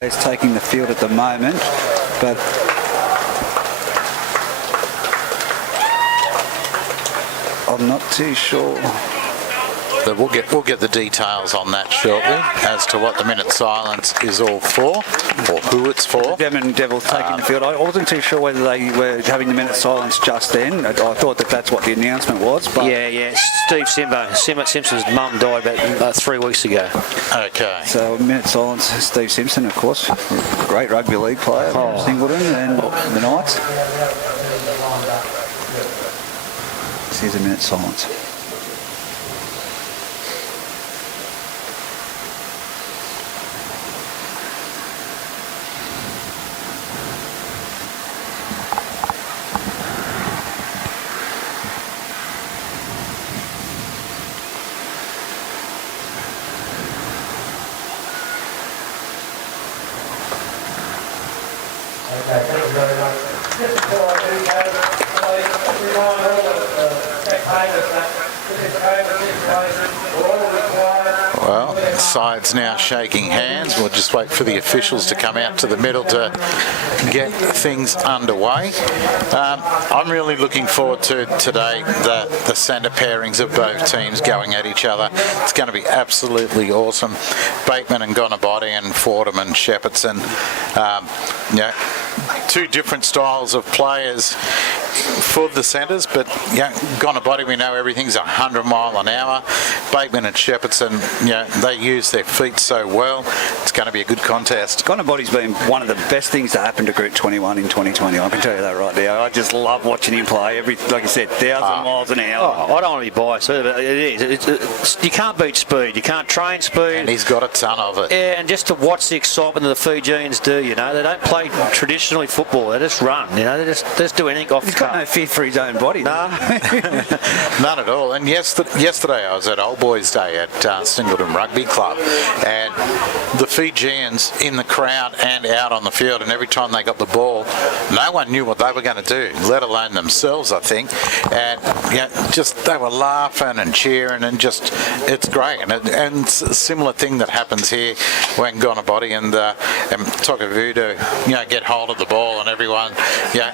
He's taking the field at the moment, but I'm not too sure. But we'll get the details on that shortly as to what the minute silence is all for, or who it's for. Denman Devils taking the field. I wasn't too sure whether they were having the minute silence just then. I thought that's what the announcement was. But yeah. Steve Simpson's mum died about 3 weeks ago. Okay. So minute silence. Steve Simpson, of course, great rugby league player from Singleton and the Knights. This is a minute silence. Okay, thank you very much. Just before I do go, remind all the spectators that this is COVID situation. We're all required. Well, sides now shaking hands. We'll just wait for the officials to come out to the middle to get things underway. I'm really looking forward to today, the centre pairings of both teams going at each other. It's going to be absolutely awesome. Bateman and Gonabody and Fordham and Shepherdson. Two different styles of players for the centres, but Gonabody, we know everything's 100 mile an hour. Bateman and Shepherdson, they use their feet so well. It's going to be a good contest. Gonabody's been one of the best things to happen to Group 21 in 2020. I can tell you that right there. I just love watching him play. Like you said, 1,000 miles an hour. I don't want to be biased, but it is. You can't beat speed. You can't train speed. And he's got a ton of it. Yeah, and just to watch the excitement that the Fijians do, they don't play traditionally football. They just run. They just do anything off the cuff. He's got no fear for his own body. No. None at all. And yesterday I was at Old Boys Day at Singleton Rugby Club, and the Fijians in the crowd and out on the field, and every time they got the ball, no one knew what they were going to do, let alone themselves, I think. And just they were laughing and cheering, and just it's great. And it's a similar thing that happens here when Gonabody and Tokavudu get hold of the ball, and everyone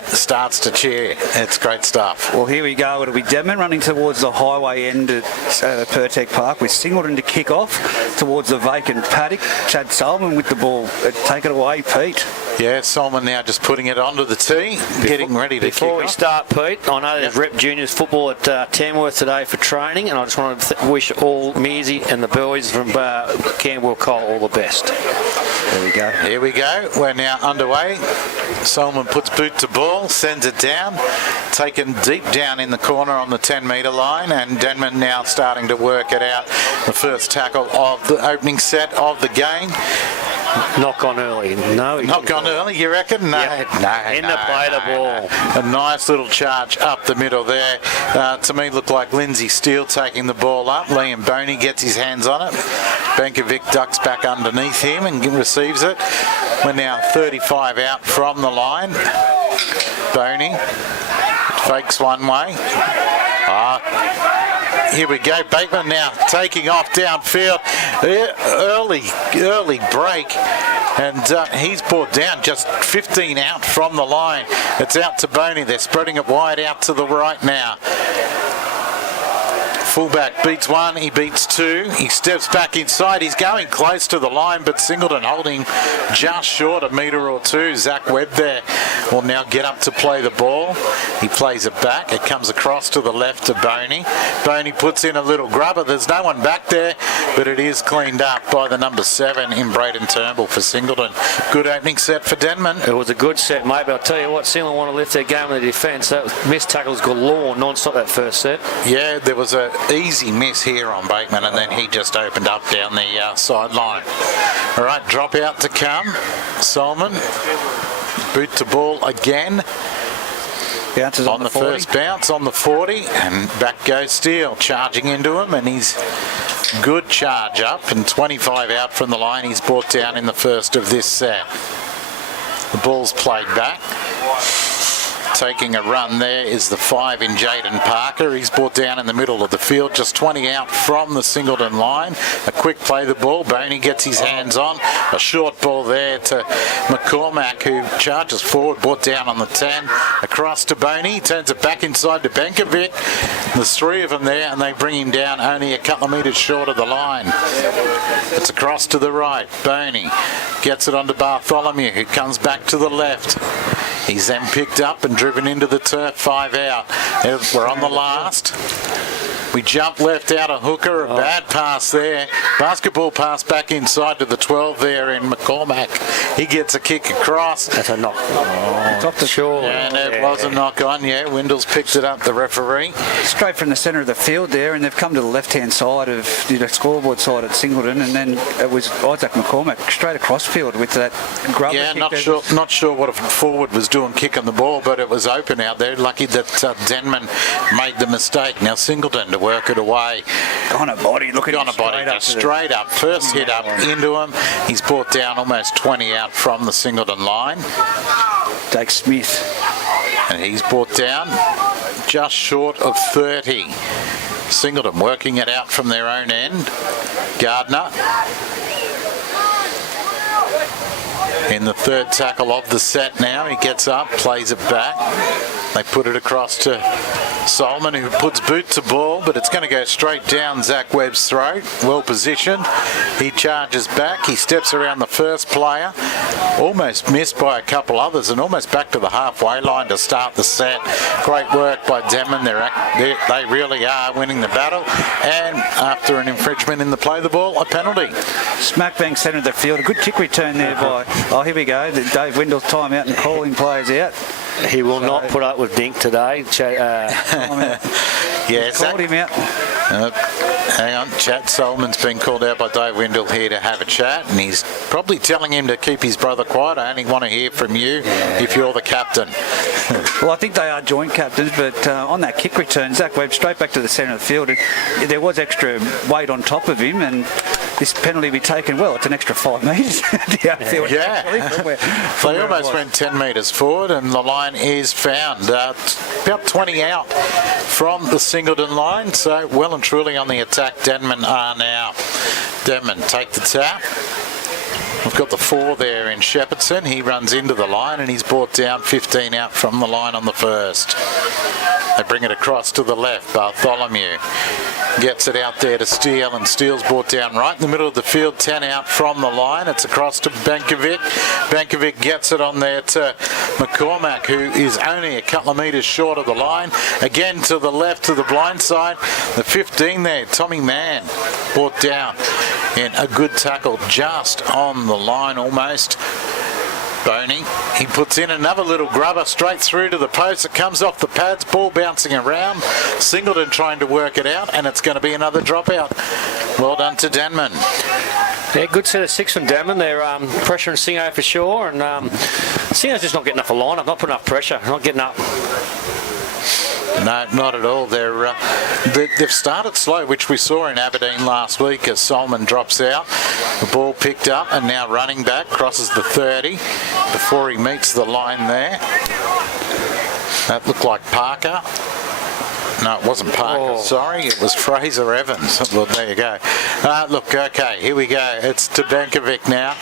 starts to cheer. It's great stuff. Well, here we go. It'll be Denman running towards the highway end at Pertec Park with Singleton to kick off towards the vacant paddock. Chad Sullivan with the ball. Take it away, Pete. Yeah, Solomon now just putting it onto the tee, getting ready to kick off. Before we start, Pete, I know there's Rep Juniors football at Tamworth today for training, and I just want to wish all Mearsey and the boys from Camberwell Cole all the best. There we go. Here we go. We're now underway. Solomon puts boot to ball, sends it down, taken deep down in the corner on the 10-metre line, and Denman now starting to work it out. The first tackle of the opening set of the game. Knock on early. No. Knock on early, you reckon? No. Yep. No. The ball. A nice little charge up the middle there. To me, looked like Lindsay Steele taking the ball up. Liam Boney gets his hands on it. Benkovic ducks back underneath him and receives it. We're now 35 out from the line. Boney fakes one way. Here we go. Bateman now taking off downfield. Early break. And he's brought down just 15 out from the line. It's out to Boney. They're spreading it wide out to the right now. Fullback beats one, he beats two, he steps back inside, he's going close to the line, but Singleton holding just short a metre or two. Zach Webb there will now get up to play the ball. He plays it back, it comes across to the left to Boney. Boney puts in a little grubber, there's no one back there, but it is cleaned up by the number 7 in Braden Turnbull for Singleton. Good opening set for Denman. It was a good set, mate, but I'll tell you what, Singleton want to lift their game in the defence. That missed tackles galore non-stop that first set. Yeah, there was a easy miss here on Bateman, and then he just opened up down the sideline. All right, drop out to come. Solomon, boot to ball again. Bounces on the first bounce on the 40, and back goes Steele, charging into him, and he's good charge up, and 25 out from the line. He's brought down in the first of this set. The ball's played back. Taking a run there is the 5 in Jaden Parker. He's brought down in the middle of the field, just 20 out from the Singleton line. A quick play the ball. Boney gets his hands on. A short ball there to McCormack, who charges forward, brought down on the 10. Across to Boney. Turns it back inside to Benkovic. There's 3 of them there, and they bring him down only a couple of metres short of the line. It's across to the right. Boney gets it onto Bartholomew, who comes back to the left. He's then picked up and driven into the turf, 5 out. We're on the last. We jump left out a hooker, a bad pass there. Basketball pass back inside to the 12 there in McCormack. He gets a kick across. That's a knock. It's off the shore. And it was a knock on, yeah. Windles picked it up, the referee. Straight from the centre of the field there, and they've come to the left-hand side of the scoreboard side at Singleton, and then it was Isaac McCormack straight across field with that grubber Yeah, kick. not sure what a forward was doing kicking the ball, but it was open out there. Lucky that Denman made the mistake. Now Singleton to work it away. On a body, look at him Straight up. First hit up into him. He's brought down almost 20 out from the Singleton line. Jake Smith. And he's brought down just short of 30. Singleton working it out from their own end. Gardner in the third tackle of the set now. He gets up, plays it back. They put it across to Solomon, who puts boot to ball, but it's going to go straight down Zach Webb's throat. Well positioned. He charges back. He steps around the first player. Almost missed by a couple others and almost back to the halfway line to start the set. Great work by Denman. They really are winning the battle. And after an infringement in the play the ball, a penalty. Smack bang centre of the field. A good kick return there by... Oh, here we go. Dave Windle's time out and calling players out. He will not put up with Dink today. Yeah, called him out. Hang on, Chad Solomon's been called out by Dave Windle here to have a chat, and he's probably telling him to keep his brother quiet. I only want to hear from you if you're the captain. Well, I think they are joint captains, but on that kick return, Zach Webb straight back to the centre of the field. And there was extra weight on top of him, and this penalty be taken. Well, it's an extra 5 metres downfield. They almost went 10 metres forward, and the line is found. About 20 out from the Singleton line, so well and truly on the attack. Denman are now. Denman take the tap. We've got the 4 there in Shepherdson. He runs into the line and he's brought down 15 out from the line on the first. They bring it across to the left. Bartholomew gets it out there to Steele, and Steele's brought down right in the middle of the field, 10 out from the line. It's across to Benkovic. Benkovic gets it on there to McCormack, who is only a couple of metres short of the line. Again to the left, to the blind side. The 15 there, Tommy Mann, brought down in a good tackle just on the line almost. Boney, he puts in another little grubber straight through to the post. It comes off the pads, ball bouncing around. Singleton trying to work it out, and it's going to be another dropout. Well done to Denman. Yeah, good set of 6 from Denman. They're pressuring Singo for sure, and Singo's just not getting enough of line-up, not putting enough pressure, not getting up. No, not at all. They've started slow, which we saw in Aberdeen last week as Solomon drops out. The ball picked up and now running back, crosses the 30 before he meets the line there. That looked like Parker. No, it wasn't Parker. Sorry, it was Fraser Evans. Well, there you go. Look, okay, here we go. It's to Benkovic now.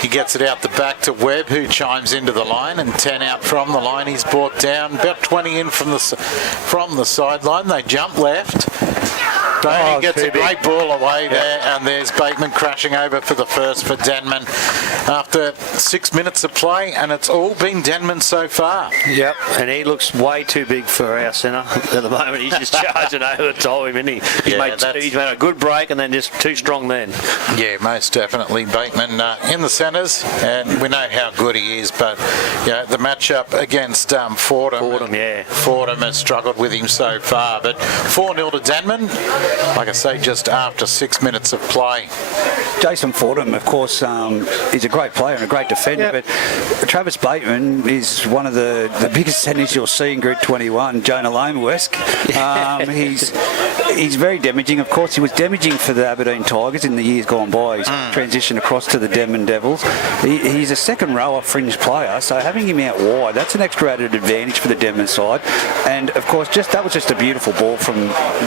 He gets it out the back to Webb, who chimes into the line, and 10 out from the line. He's brought down about 20 in from the sideline. They jump left. Boney gets a great ball away there, and there's Bateman crashing over for the first for Denman after 6 minutes of play, and it's all been Denman so far. Yep, and he looks way too big for our centre at the moment. He's just charging over the top of him, isn't he? He's made a good break and then just too strong then. Yeah, most definitely. Bateman in the centres, and we know how good he is, but the matchup against Fordham has struggled with him so far, but 4-0 to Denman. Like I say, just after 6 minutes of play. Jason Fordham, of course, is a great player and a great defender, but Travis Bateman is one of the biggest centres you'll see in Group 21, Jonah Lomu-esque. He's very damaging. Of course, he was damaging for the Aberdeen Tigers in the years gone by. He's transitioned across to the Denman Devils. He's a second rower fringe player, so having him out wide, that's an extra added advantage for the Denman side. And of course, that was just a beautiful ball from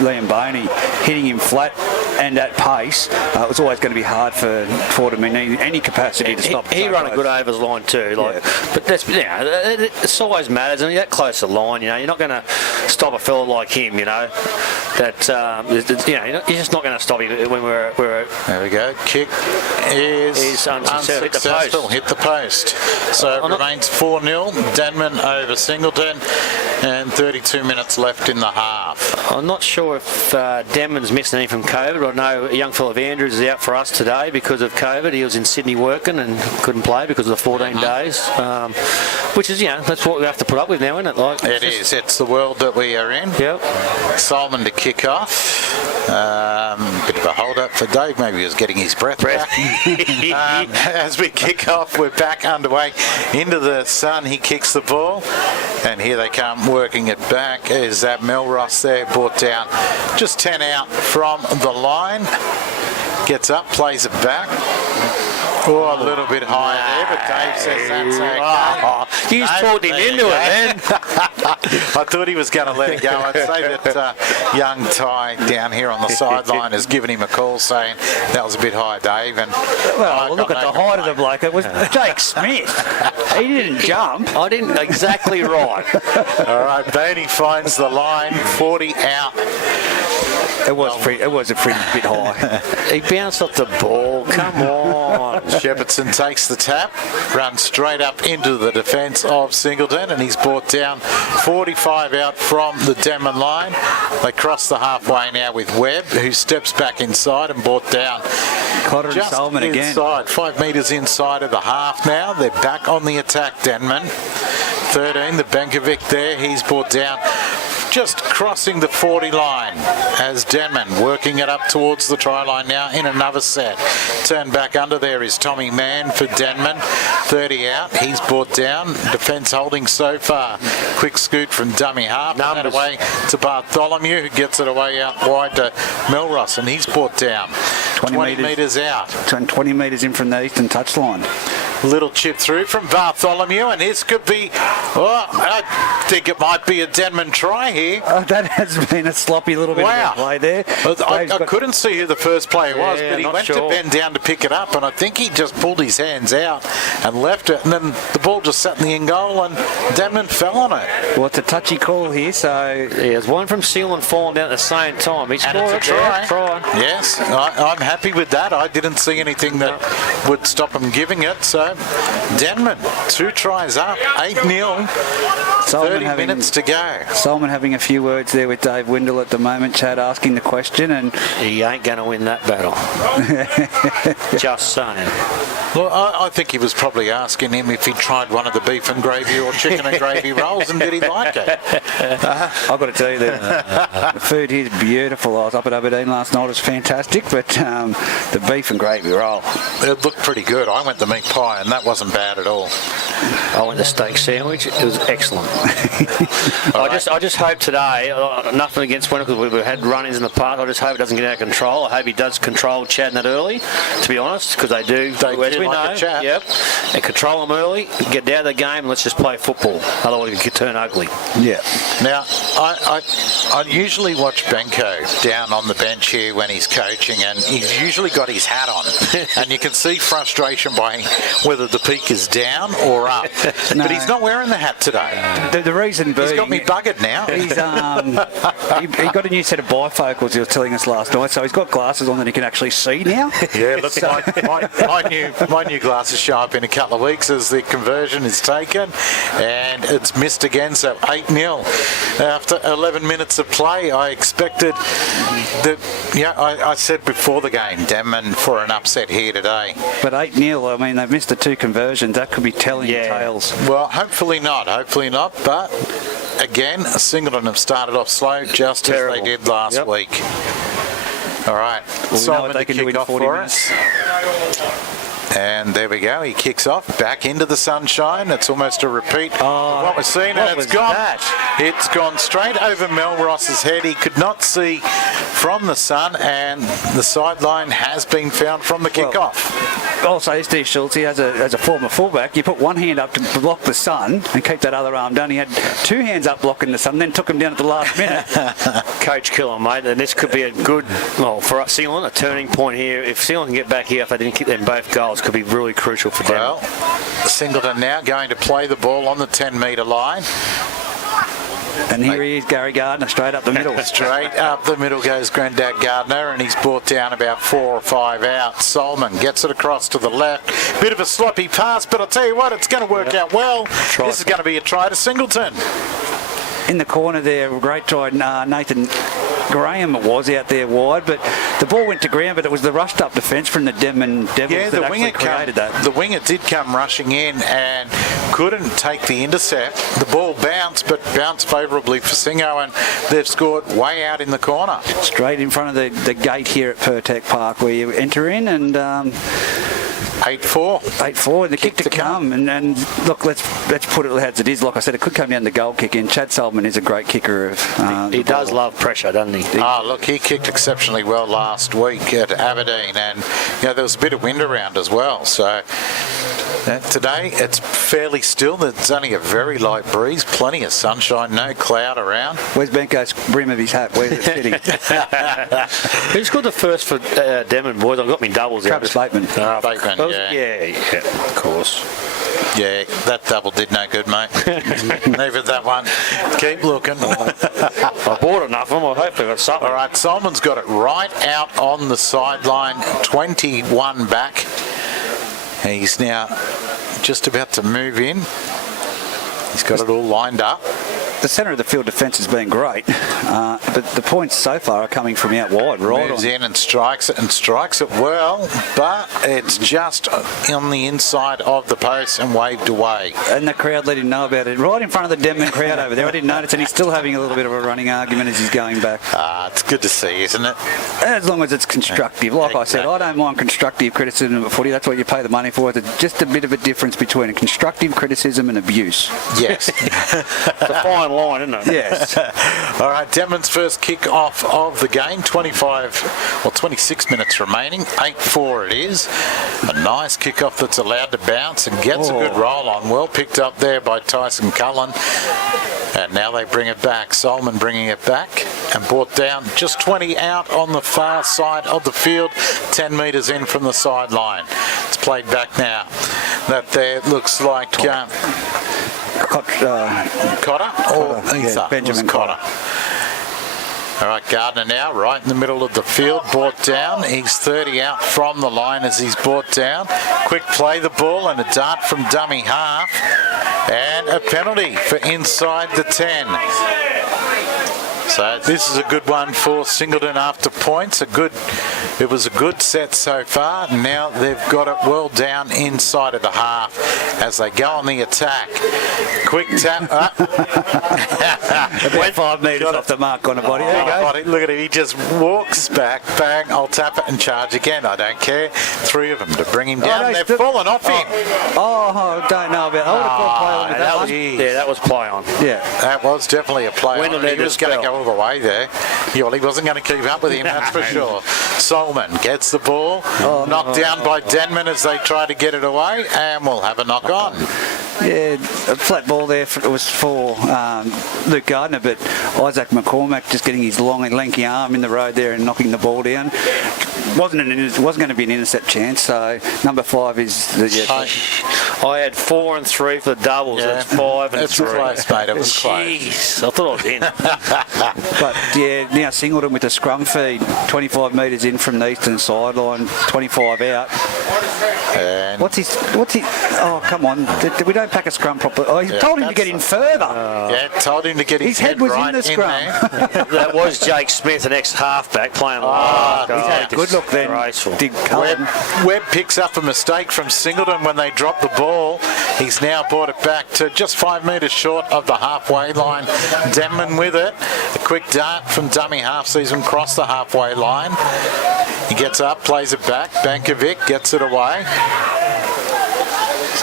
Liam Boney, hitting him flat and at pace. It was always going to be hard for Fordham in any capacity to stop. He run a good overs line too, but that's the size matters, and that close to line, you're not going to stop a fella like him, you're just not going to stop him when we're there we go. Kick is unsuccessful. Hit the post. So it remains 4-0. Denman over Singleton, and 32 minutes left in the half. I'm not sure if Denman's missing any from COVID. I know a young fella of Andrews is out for us today because of COVID. He was in Sydney working and couldn't play because of the 14 days, which is, that's what we have to put up with now, isn't it? It is. It's the world that we are in. Yep. Solomon to kick off. Bit of a hold up for Dave. Maybe he was getting his breath back. As we kick off, we're back underway into the sun. He kicks the ball, and here they come working it back. Is that Melross there, brought down just 10 out from the line. Gets up, plays it back. Oh, a little bit high there, but Dave says that's okay. You just talked him into it, man. I thought he was going to let it go. I'd say that young Ty down here on the sideline has given him a call saying that was a bit high, Dave. And look at the height of the bloke. It was Jake Smith. He didn't jump. I didn't exactly right. All right, Boney finds the line, 40 out. It was a pretty bit high. He bounced off the ball. Come on. Shepardson takes the tap, runs straight up into the defence of Singleton, and he's brought down 45 out from the Denman line. They cross the halfway now with Webb, who steps back inside and brought down Cotter and Solomon again. 5 metres inside of the half now. They're back on the attack, Denman. 13, the Benkovic there. He's brought down just crossing the 40 line as Denman working it up towards the try line now in another set. Turn back under there is Tommy Mann for Denman. 30 out. He's brought down. Defence holding so far. Quick scoot from dummy half. And away to Bartholomew, who gets it away out wide to Melross, and he's brought down 20 metres out. 20 metres in from the eastern touchline. Little chip through from Bartholomew, and this could be, I think it might be a Denman try here. That has been a sloppy little bit of play there. I couldn't see who the first player was, but he went to bend down to pick it up, and I think he just pulled his hands out and left it, and then the ball just sat in the end goal, and Denman fell on it. Well, it's a touchy call here, so... there's one from Singleton falling down at the same time. He scored a try. Yes, I'm happy with that. I didn't see anything that would stop him giving it, so Denman, 2 tries up, 8-0, 30 minutes to go. Solomon having a few words there with Dave Windle at the moment, Chad asking the question, and he ain't going to win that battle. Just saying. Well, I think he was probably asking him if he tried one of the beef and gravy or chicken and gravy rolls, and did he like it? I've got to tell you that the food here is beautiful. I was up at Aberdeen last night. It was fantastic, but the beef and gravy roll, it looked pretty good. I went the meat pie, and that wasn't bad at all. I went the steak sandwich. It was excellent. I just hope today, nothing against Wendell because we've had run-ins in the past. I just hope it doesn't get out of control. I hope he does control Chad that early, to be honest, because they do. As we know, yep. And control them early, get down to the game, and let's just play football. Otherwise, it could turn ugly. Yeah. Now, I usually watch Benko down on the bench here when he's coaching, and he's usually got his hat on, and you can see frustration by whether the peak is down or up. No. But he's not wearing the hat today. The reason being, he's got me buggered now. He's he got a new set of bifocals. He was telling us last night, so he's got glasses on that he can actually see now. Yeah, look, my new glasses show up in a couple of weeks as the conversion is taken, and it's missed again. So 8-0 after 11 minutes of play. I expected that. I said before the game, Denman for an upset here today. But 8-0. I mean, they've missed the 2 conversions. That could be telling tales. Well, hopefully not. But again, Singleton have started off slow, just as they did last week. All right, well, Solomon to kick off for us. And there we go. He kicks off back into the sunshine. It's almost a repeat of what we're seeing, and it's gone. It's gone straight over Melross's head. He could not see from the sun, and the sideline has been found from the kickoff. Also, Steve Schultz, he as a former fullback, you put one hand up to block the sun and keep that other arm down. He had two hands up blocking the sun, then took him down at the last minute. Coach Killer, mate, and this could be a good, well, for us, Singleton, a turning point here. If Singleton can get back here, if they didn't kick them both goals, could be really crucial for them. Well, Singleton now going to play the ball on the 10-metre line. And here he is, Gary Gardner, straight up the middle. Straight up the middle goes Grandad Gardner, and he's brought down about 4 or 5 out. Solomon gets it across to the left. Bit of a sloppy pass, but I'll tell you what, it's going to work out well. This is going to be a try to Singleton. In the corner there, great try, Nathan Graham it was out there wide, but the ball went to ground, but it was the rushed up defence from the Denman Devils that actually created that. The winger did come rushing in and couldn't take the intercept. The ball bounced, but bounced favourably for Singo, and they've scored way out in the corner. Straight in front of the gate here at Pertec Park where you enter in, and 8-4. 8-4, the kick to come. And look, let's put it as it is. Like I said, it could come down the goal kick in. Chad Solomon is a great kicker of he does love pressure, doesn't he? Look, he kicked exceptionally well last week at Aberdeen, and there was a bit of wind around as well. So today it's fairly still. There's only a very light breeze, plenty of sunshine, no cloud around. Where's Benko's brim of his hat? Where's it sitting? Who scored the first for Denman, boys? I've got me doubles out. Travis Bateman. Bateman, yeah, of course. Yeah, that double did no good, mate. Neither that one. Keep looking. I bought enough of them. I hope they've got something. All right, Solomon's got it right out on the sideline, 21 back. He's now just about to move in. He's got it all lined up. The centre of the field defence has been great, but the points so far are coming from out wide. Right Moves in and strikes it well, but it's just on the inside of the post and waved away. And the crowd let him know about it right in front of the Denman crowd over there. I didn't notice, and he's still having a little bit of a running argument as he's going back. It's good to see, isn't it? As long as it's constructive. Like I said, I don't mind constructive criticism of footy. That's what you pay the money for. It's just a bit of a difference between a constructive criticism and abuse. Yes. It's a fine line, isn't it? Yes. All right, Denman's first kick off of the game, 26 minutes remaining, 8-4 it is. A nice kick off that's allowed to bounce and gets a good roll on. Well picked up there by Tyson Cullen. And now they bring it back. Solomon bringing it back and brought down just 20 out on the far side of the field, 10 metres in from the sideline. It's played back now. That there looks like Cotter or Ether? Benjamin Cotter. All right, Gardner now right in the middle of the field, brought down. He's 30 out from the line as he's brought down. Quick play the ball and a dart from dummy half. And a penalty for inside the 10. So this is a good one for Singleton after points. It was a good set so far. Now they've got it well down inside of the half as they go on the attack. Quick tap. About 5 metres off the mark on a body. There you go. Look at him. He just walks back. Bang. I'll tap it and charge again. I don't care. 3 of them to bring him down. They've fallen off him. I don't know about. I would have thought play on with that one. Yeah, that was play on. Yeah, that was definitely a play on. He was going to go all the way there. He wasn't going to keep up with him, that's for sure. Solomon gets the ball, knocked down by Denman as they try to get it away, and we'll have a knock on. Yeah, a flat ball there. It was for Luke Gardner, but Isaac McCormack just getting his long and lanky arm in the road there and knocking the ball down. Wasn't going to be an intercept chance. So number 5 is I had 4 and 3 for the doubles. Yeah. That's 5 and 3. It's close, mate. It was close. Jeez, I thought I was in. But yeah, now Singleton with the scrum feed, 25 metres in from the eastern sideline, 25 out. And What's he? Oh, come on! We don't pack a scrum properly. Oh, he told him to get in further. Told him to get his head was right in the scrum. That was Jake Smith, an ex-halfback, playing He's had a good look then. Webb picks up a mistake from Singleton when they drop the ball. He's now brought it back to just 5 metres short of the halfway line. Denman with it. A quick dart from dummy half sees him cross the halfway line. He gets up, plays it back. Bankovic gets it away.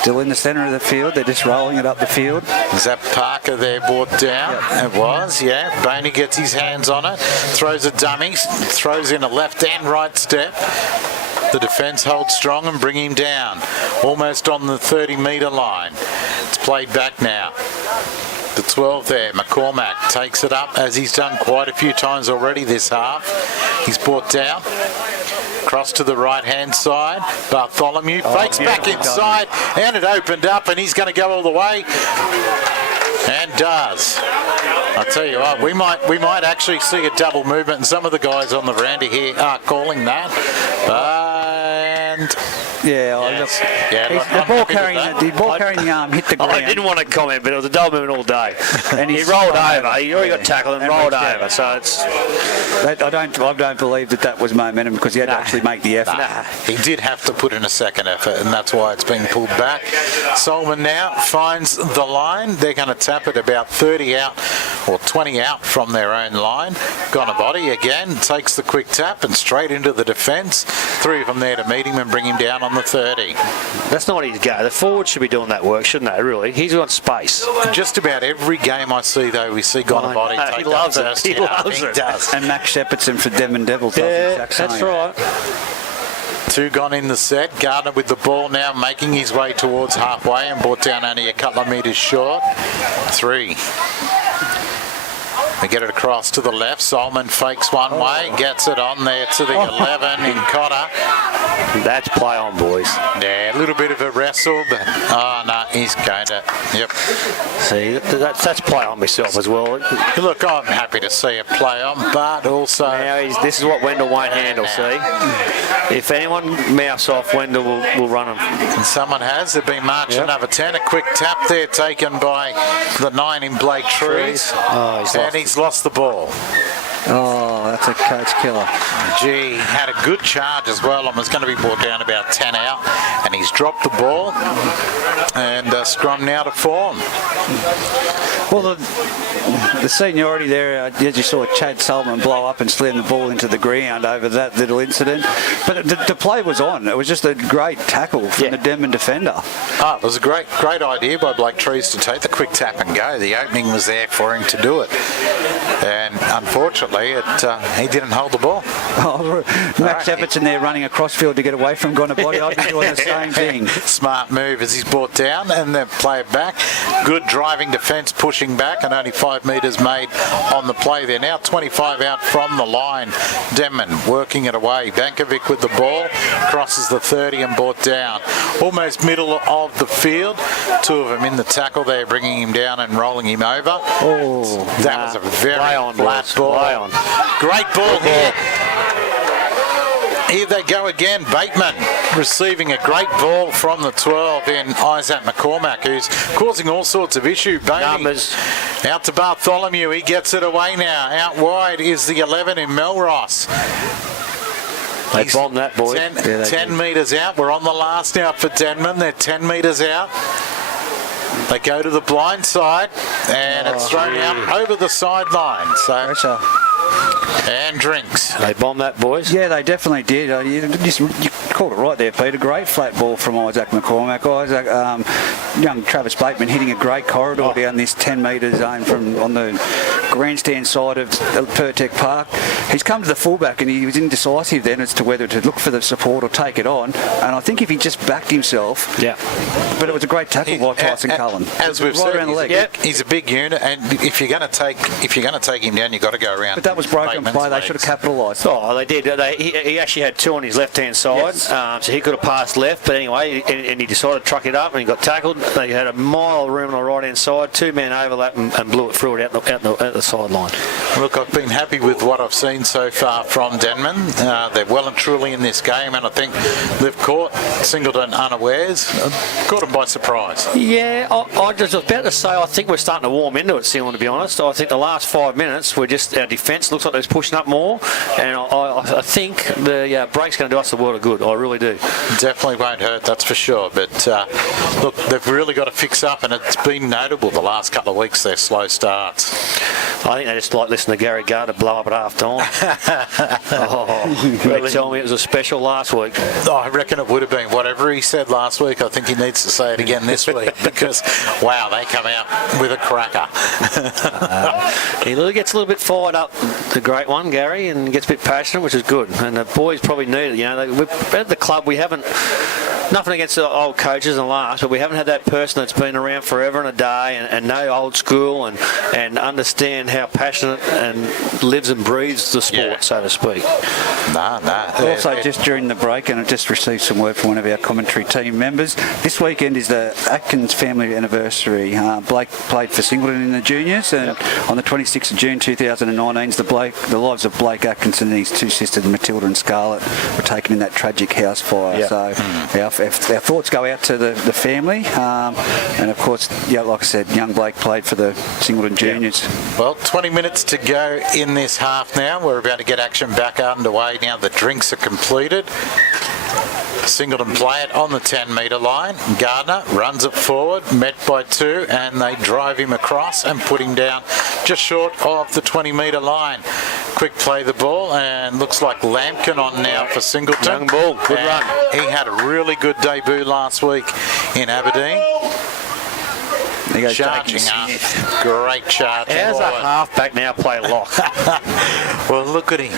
Still in the centre of the field. They're just rolling it up the field. Is that Parker there brought down? It was, yeah. Boney gets his hands on it, throws a dummy, throws in a left and right step. The defence holds strong and bring him down. Almost on the 30-metre line. It's played back now. The 12 there, McCormack takes it up as he's done quite a few times already this half. He's brought down. Cross to the right-hand side. Bartholomew fakes back inside, and it opened up, and he's going to go all the way, and does. I tell you what, we might actually see a double movement, and some of the guys on the veranda here are calling that. And the ball carrying arm hit the ground. I didn't want to comment, but it was a double movement all day. And he rolled over. He already got tackled and rolled over. So it's. I don't believe that was momentum because he had to actually make the effort. He did have to put in a second effort, and that's why it's being pulled back. Solomon now finds the line. They're going to tap it about 30 out or 20 out from their own line. Gonabody again takes the quick tap and straight into the defence. 3 of them there to meet him and bring him down on the 30. That's not his go. The forward should be doing that work, shouldn't they, really? He's got space. Just about every game I see, though, we see Gonabody take that first. He loves it. He does. And Max Shepardson for Denman Devils. Yeah, that's right. 2 gone in the set. Gardner with the ball now, making his way towards halfway and brought down only a couple of metres short. 3. They get it across to the left. Solomon fakes one way, gets it on there to the 11 in Cotter. That's play on, boys. Yeah, a little bit of a wrestle, but he's going to. Yep. See, that's play on myself as well. Look, I'm happy to see it play on, but also now this is what Wendell won't handle. See, if anyone mouths off, Wendell will run him. And someone has. They've been marching number 10. A quick tap there taken by the 9 in Blake Trees. He's lost the ball. Oh, that's a coach killer. Gee, had a good charge as well and was going to be brought down about 10 out. And he's dropped the ball and scrum now to form. Well, the seniority there, as you saw Chad Solomon blow up and slam the ball into the ground over that little incident. But the play was on. It was just a great tackle from the Denman defender. It was a great idea by Blake Trees to take the quick tap and go. The opening was there for him to do it. And unfortunately, he didn't hold the ball. Max Everton there running across field to get away from Gonabody. I'd be doing the same thing. Smart move as he's brought down and then play it back. Good driving defence pushing back and only 5 metres made on the play there. Now 25 out from the line. Denman working it away. Bankovic with the ball. Crosses the 30 and brought down. Almost middle of the field. 2 of them in the tackle there, bringing him down and rolling him over. That was a very flat ball. Great ball here. Here they go again. Bateman receiving a great ball from the 12 in Isaac McCormack, who's causing all sorts of issue. Numbers. Out to Bartholomew. He gets it away now. Out wide is the 11 in Melross. They bombed that, boy. 10 metres out. We're on the last now for Denman. They're 10 metres out. They go to the blind side, and it's thrown out over the sideline. So pressure. And drinks. They bombed that, boys. Yeah, they definitely did. You called it right there, Peter. Great flat ball from Isaac McCormack. Young Travis Bateman hitting a great corridor down this 10-metre zone from on the grandstand side of Pertec Park. He's come to the fullback and he was indecisive then as to whether to look for the support or take it on. And I think if he just backed himself, but it was a great tackle by Tyson Cullen. As we've said, he's a big unit, and if you're going to take him down, you've got to go around. But that was broken play. They should have capitalised. Oh, they did. He actually had 2 on his left-hand side, so he could have passed left. But anyway, and he decided to truck it up, and he got tackled. They had a mile of room on the right-hand side, 2-man overlap, and blew it through it out the sideline. Look, I've been happy with what I've seen so far from Denman. They're well and truly in this game, and I think they've caught Singleton unawares. Caught them by surprise. Yeah, I just was about to say I think we're starting to warm into it, Singleton, to be honest. I think the last 5 minutes, our defence looks like they're pushing up more, and I think the break's going to do us the world of good. I I really do. Definitely won't hurt, that's for sure. But look, they've really got to fix up, and it's been notable the last couple of weeks, their slow starts. I think they just like listening to Gary Gardner blow up at half time. They tell me it was a special last week. I reckon it would have been. Whatever he said last week, I think he needs to say it again this week because, wow, they come out with a cracker. He gets a little bit fired up, the great one, Gary, and gets a bit passionate, which is good. And the boys probably need it. You know, we've, at the club, we haven't. Nothing against the old coaches and last, but we haven't had that person that's been around forever and a day and know old school and understand how passionate and lives and breathes the sport, so to speak. No. Also, just during the break, and I just received some word from one of our commentary team members, this weekend is the Atkins family anniversary. Blake played for Singleton in the juniors, and on the 26th of June 2019, the lives of Blake Atkinson and his two sisters, Matilda and Scarlett, were taken in that tragic house fire. Yep. So our thoughts go out to the family, and of course, like I said, young Blake played for the Singleton juniors. Well, 20 minutes to go in this half now. We're about to get action back underway now. The drinks are completed. Singleton play it on the 10-metre line. Gardner runs it forward, met by two, and they drive him across and put him down just short of the 20-metre line. Quick play the ball, and looks like Lampkin on now for Singleton. Young ball, good run. He had a really good debut last week in Aberdeen. Charging up. Great charge. How's a halfback now play lock? Well, look at him.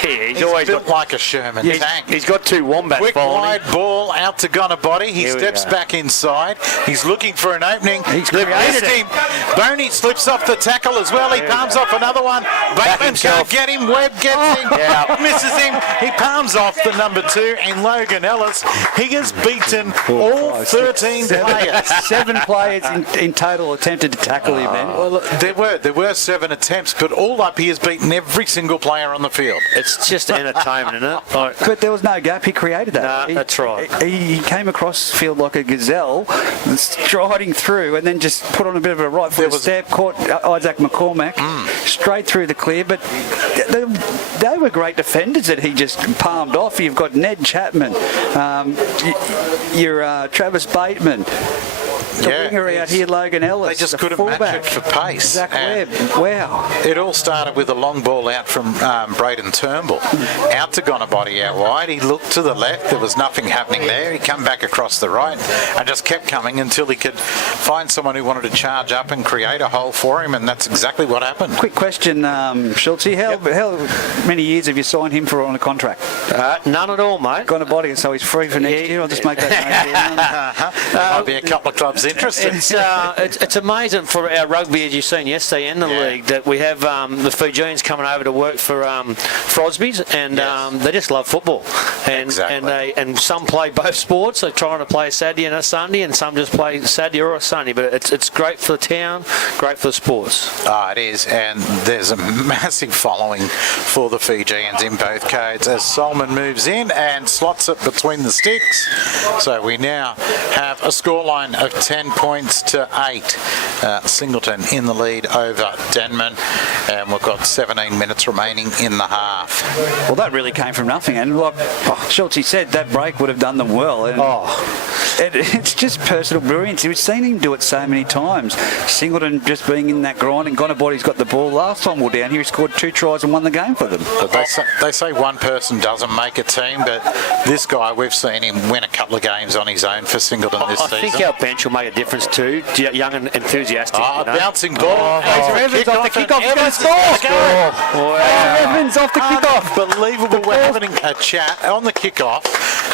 He's always built like a Sherman tank. He's got two wombats Quick following wide him. ball out to Gonabody. He steps back inside. He's looking for an opening. He's They've created missed him. Boney slips off the tackle as well. He palms off another one. Bateman can't get him. Webb gets him. Misses him. He palms off the number 2 and Logan Ellis. He has beaten all 13 players. 7 players in total attempted to tackle him then. Well, there were 7 attempts, but all up he has beaten every single player on the field. It's just entertainment, isn't it? Like, But there was no gap. He created that. No, that's right. He came across the field like a gazelle, striding through, and then just put on a bit of a right foot step, caught Isaac McCormack straight through the clear. But they were great defenders that he just palmed off. You've got Ned Chapman, your Travis Bateman. The winger out here, Logan Ellis. They just the couldn't fullback, match it for pace. Zach Webb. Wow. It all started with a long ball out from Braden Turnbull. Out to Gonabody out wide. He looked to the left. There was nothing happening there. He come back across the right and just kept coming until he could find someone who wanted to charge up and create a hole for him, and that's exactly what happened. Quick question, Schultz. How many years have you signed him for on a contract? none at all, mate. Gonabody, so he's free for next year. I'll just make that note. There might be a couple of clubs interested. It's amazing for our rugby, as you've seen yesterday in the league, that we have the Fijians coming over to work for Frosby's, and they just love football. And and some play both sports. They're trying to play Saturday and a Sunday, and some just play Saturday or a Sunday. But it's great for the town, great for the sports. It is, and there's a massive following for the Fijians in both codes as Solomon moves in and slots it between the sticks. So we now have a scoreline of 10 points to 8. Singleton in the lead over Denman, and we've got 17 minutes remaining in the half. Well, that really came from nothing, and like Schultz said, that break would have done them well. And it's just personal brilliance. We've seen him do it so many times. Singleton just being in that grind, and Gonabody's got the ball. Last time we were down here, he scored 2 tries and won the game for them. But they say one person doesn't make a team, but this guy, we've seen him win a couple of games on his own for Singleton this season. I think our bench will make a difference too. Young and enthusiastic. Bouncing ball. Evans off the kickoff. Evans off the kickoff. Unbelievable. We're having a chat on the kickoff.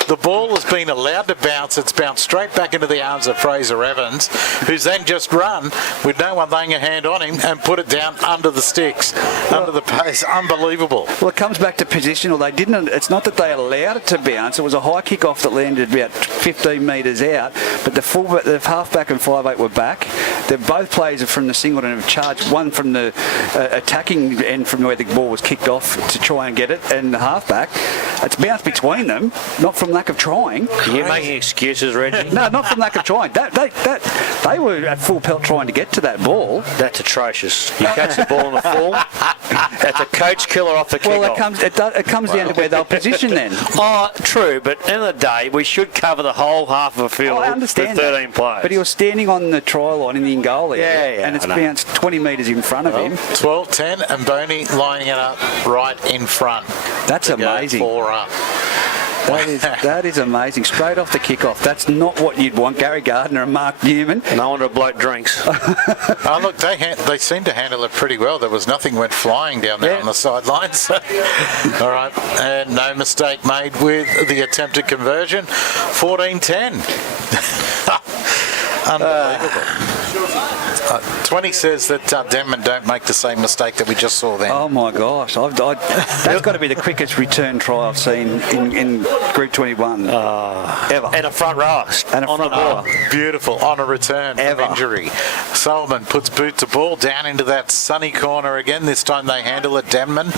The ball has been allowed to bounce. It's bounced straight back into the arms of Fraser Evans, who's then just run with no one laying a hand on him and put it down under the sticks, under the pace. Unbelievable. Well, it comes back to positional. They didn't. It's not that they allowed it to bounce. It was a high kickoff that landed about 15 metres out. But the halfback and 5'8" were back. Both players from the Singleton have charged. One from the attacking end from where the ball was kicked off to try and get it, and the halfback. It's bounced between them, not from lack of trying. You're making excuses, Reggie. No, not from lack of trying. They were at full pelt trying to get to that ball. That's atrocious. You catch the ball in the full, That's a coach killer off the kickoff. Well, it comes down to where they'll position then. Oh, true, but at the end of the day, we should cover the whole half of a field I understand with 13 players. But he was standing on the try line in the in goal area, Yeah, and it's I know. bounced 20 metres in front of him. 12-10 and Boney lining it up right in front. That's to go amazing. 4 up. That is amazing. Straight off the kickoff. That's not what you'd want. Gary Gardner and Mark Newman. No wonder a bloke drinks. Oh, look, they seem to handle it pretty well. There was nothing went flying down there on the sidelines. All right, and no mistake made with the attempted conversion. 14-10. Unbelievable. 20 says that Denman don't make the same mistake that we just saw then. Oh my gosh, that's got to be the quickest return try I've seen in Group 21 ever. And a front row. And a on front a ball. Beautiful on a return Ever. from injury. Solomon puts boot to ball down into that sunny corner again. This time they handle it, Denman,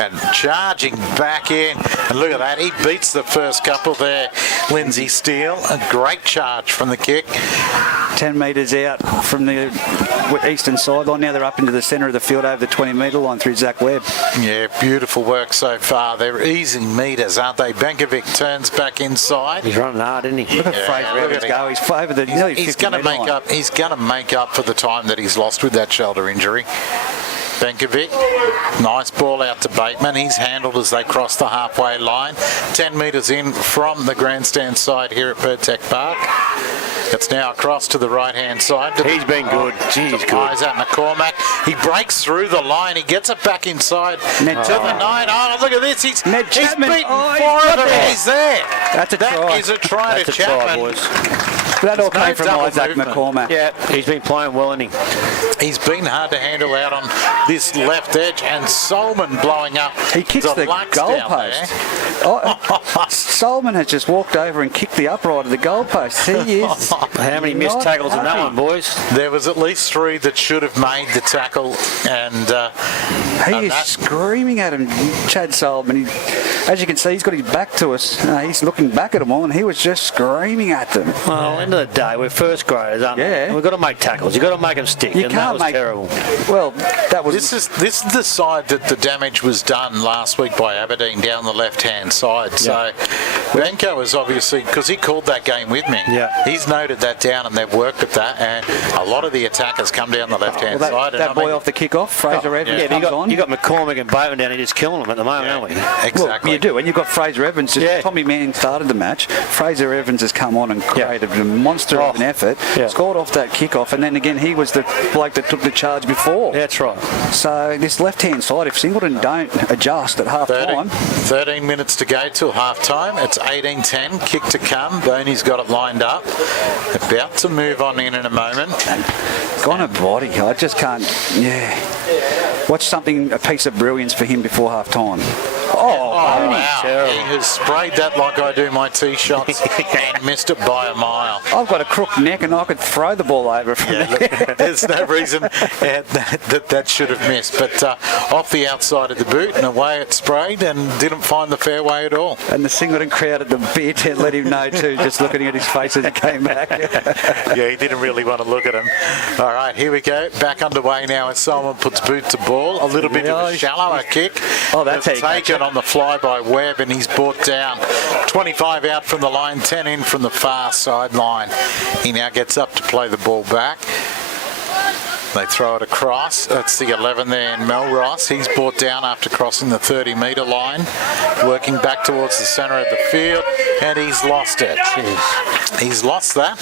and charging back in. And look at that, he beats the first couple there. Lindsay Steele, a great charge from the kick. 10 metres out from the eastern sideline. Now they're up into the centre of the field over the 20-metre line through Zach Webb. Yeah, beautiful work so far. They're easy meters, aren't they? Benkovic turns back inside. He's running hard, isn't he? Look at Fraser look Evans at go. He's over the nearly 50 He's going to make line. up. He's going to make up for the time that he's lost with that shoulder injury. Benkovic, nice ball out to Bateman. He's handled as they cross the halfway line. 10 metres in from the grandstand side here at Birdtech Park. It's now across to the right-hand side. He's been good. Gee, he's good. Isaac McCormack. He breaks through the line. He gets it back inside Ned to the 9. Oh, look at this. He's Ned beaten Chapman. 4 Oh, of them. he's He's there. That's a try. That is a try That's to a try, Chapman. boys. That all There's no came from double Isaac movement. McCormack. Yeah, he's been playing well, isn't he? He's been hard to handle out on this left edge, and Solomon blowing up. He kicks the Deluxe down goalpost. there. Oh, Solomon has just walked over and kicked the upright of the goalpost. He is. How many missed not tackles in that happy. one, boys? There was at least 3 that should have made the tackle, and He is that- screaming at him, Chad Solomon. As you can see, he's got his back to us. He's looking back at them all, and he was just screaming at them. Well, end of the day, we're first graders, aren't Yeah. we? We've got to make tackles. You've got to make them stick. You and can't that was make. terrible. Well, that was. This is the side that the damage was done last week by Aberdeen down the left-hand side. So Benko is obviously, because he called that game with me, Yeah. he's noted that down and they've worked at that. And a lot of the attackers come down the left-hand Well, side. that and boy off the kick-off, Fraser Evans, Yeah, comes on. you got McCormack and Bateman down here just killing them at the moment, aren't we? exactly. Well, you do, and you've got Fraser Evans. Yeah. Tommy Mann started the match. Fraser Evans has come on and created a monster of an effort. Yeah. Scored off that kick-off, and then again, he was the bloke that took the charge before. Yeah, that's right. So this left-hand side, if Singleton don't adjust at half-time, 13 minutes to go till half-time. It's 18-10. Kick to come. Boney's got it lined up. About to move on in a moment. gone a body. I just can't. Yeah. Watch something, a piece of brilliance for him before half-time. Oh, Oh, Boney. wow. He has sprayed that like I do my tee shots and missed it by a mile. I've got a crook neck and I could throw the ball over from there. There's no reason that should have missed. But off the outside of the boot and away it sprayed and didn't find the fairway at all. And the Singleton crowd at the beer tent let him know too, just looking at his face as he came back. Yeah, he didn't really want to look at him. All right, here we go. Back underway now as Solomon puts boot to ball. A little bit of a shallower kick. Oh, that's how you catch taken it. on the fly by Webb and he's brought down. 25 out from the line, 10 in from the far sideline. He now gets up to play the ball back. They throw it across. That's the 11 there in Melross. He's brought down after crossing the 30-metre line, working back towards the centre of the field, and he's lost it. He's lost that.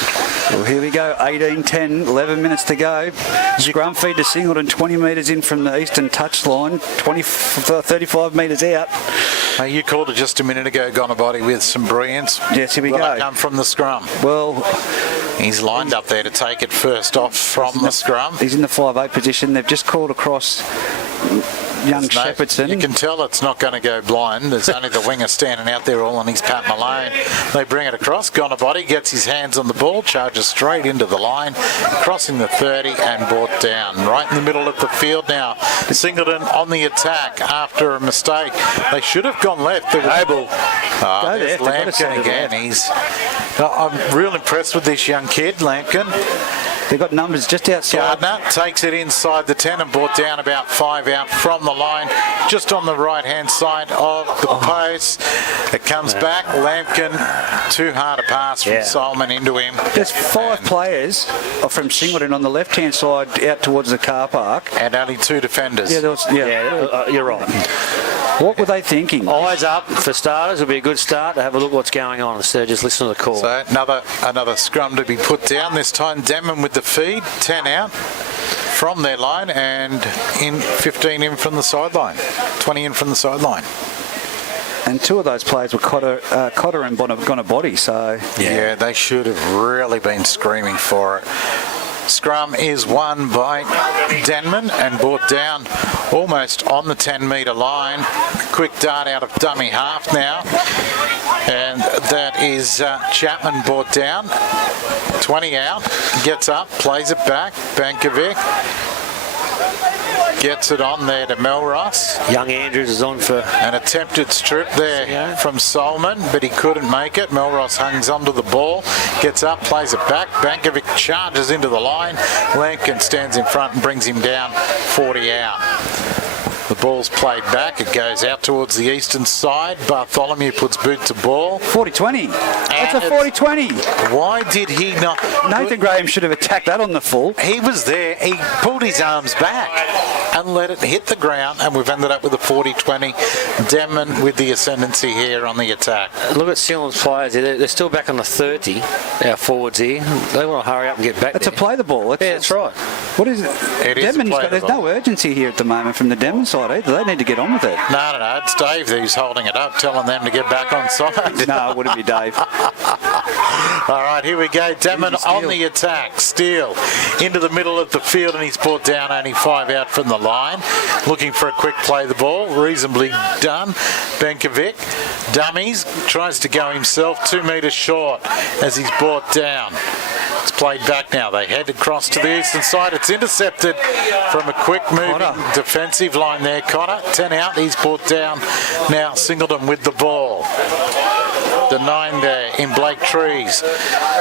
Well, here we go, 18-10, 11 minutes to go. Scrum feed to Singleton, 20 metres in from the eastern touchline, 35 metres out. You called it just a minute ago, gone a body with some brilliance. Yes, here we Will go. it come from the scrum? Well, He's lined up there to take it first off from the scrum. he's in the 5'8 position. They've just called across young There's no- Shepherdson. You can tell it's not going to go blind. There's only the winger standing out there all on his Pat Malone. They bring it across. Gonabody gets his hands on the ball, charges straight into the line, crossing the 30 and brought down. Right in the middle of the field now. Singleton on the attack after a mistake. They should have gone left. They were able. Go There's left. They've got to send Lampkin it again. left. I'm real impressed with this young kid, Lampkin. They've got numbers just outside. Gardner takes it inside the 10 and brought down about 5 out from the line, just on the right-hand side of the post. It comes back. Lampkin, too hard a pass from Solomon into him. There's 5 players from Singleton on the left-hand side out towards the car park. And only 2 defenders. Yeah, You're right. What were they thinking? Eyes up for starters. It'll be a good start to have a look what's going on instead of just listen to the call. So another scrum to be put down. This time Denman with the feed, 10 out from their line and 15 in from the sideline, 20 in from the sideline. And 2 of those players were Cotter and Gonabody, so... Yeah, they should have really been screaming for it. Scrum is won by Denman and brought down almost on the 10-metre line. Quick dart out of dummy half now. And that is Chapman brought down. 20 out. Gets up, plays it back. Bankovic gets it on there to Melross. Young Andrews is on for... An attempted strip there from Solomon, but he couldn't make it. Melross hangs onto the ball, gets up, plays it back. Bankovic charges into the line. Lampkin stands in front and brings him down 40 out. The ball's played back. It goes out towards the eastern side. Bartholomew puts boot to ball. 40-20. That's a 40-20. Why did he not... Nathan Graham should have attacked that on the full. He was there. He pulled his arms back and let it hit the ground, and we've ended up with a 40-20. Denman with the ascendancy here on the attack. Look at Singleton's players. They're still back on the 30, our forwards here. They want to hurry up and get back It's a play the ball. That's right. What is it? It is There's no urgency here at the moment from the Denman side either. They need to get on with it. No. It's Dave who's holding it up, telling them to get back on side. No, it wouldn't be Dave. All right, here we go. Denman on the attack. Steele into the middle of the field, and he's brought down only 5 out from the line. Looking for a quick play the ball. Reasonably done. Bankovic dummies. Tries to go himself 2 metres short as he's brought down. It's played back now. They head across to the eastern side. It's intercepted from a quick moving defensive line there. Cotter, 10 out. He's brought down now. Singleton with the ball. The 9 there in Blake Trees.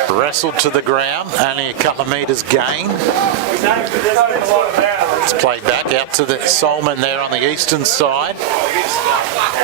Wrestled to the ground. Only a couple of metres gain. It's played back out to the Solomon there on the eastern side.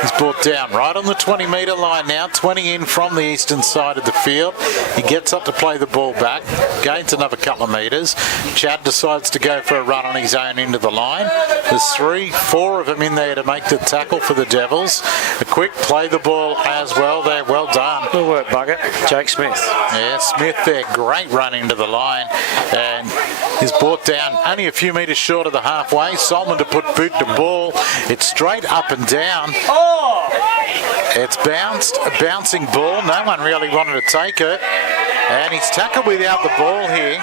He's brought down right on the 20-metre line now. 20 in from the eastern side of the field. He gets up to play the ball back. Gains another couple of metres. Chad decides to go for a run on his own into the line. There's 4 of them in there to make the tackle for the Devils. A quick play the ball as well there. Well done. Good work, Bucket. Jake Smith. Yeah, Smith there. Great run into the line. And is brought down only a few metres short of the halfway. Solomon to put boot to ball. It's straight up and down. It's bounced. A bouncing ball. No one really wanted to take it. And he's tackled without the ball here.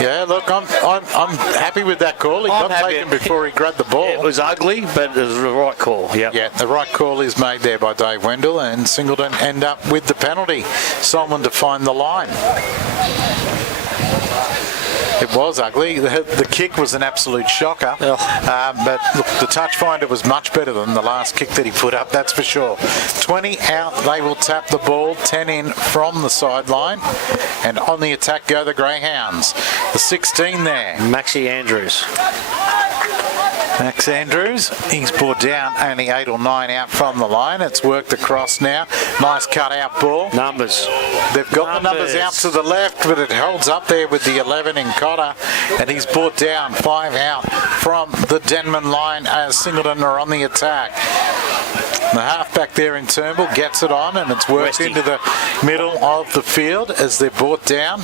Yeah, look, I'm happy with that call. He got taken before he grabbed the ball. It was ugly, but it was the right call. Yeah, the right call is made there by Dave Wendell, and Singleton end up with the penalty. Solomon to find the line. It was ugly. The kick was an absolute shocker. But look, the touch finder was much better than the last kick that he put up, that's for sure. 20 out, they will tap the ball. 10 in from the sideline. And on the attack go the Greyhounds. The 16 there. Maxie Andrews. Max Andrews, he's brought down only 8 or 9 out from the line. It's worked across now. Nice cut out ball. Numbers. They've got the numbers out to the left, but it holds up there with the 11 in Cotter, and he's brought down 5 out from the Denman line as Singleton are on the attack. The halfback there in Turnbull gets it on, and it's worked into the middle of the field as they're brought down.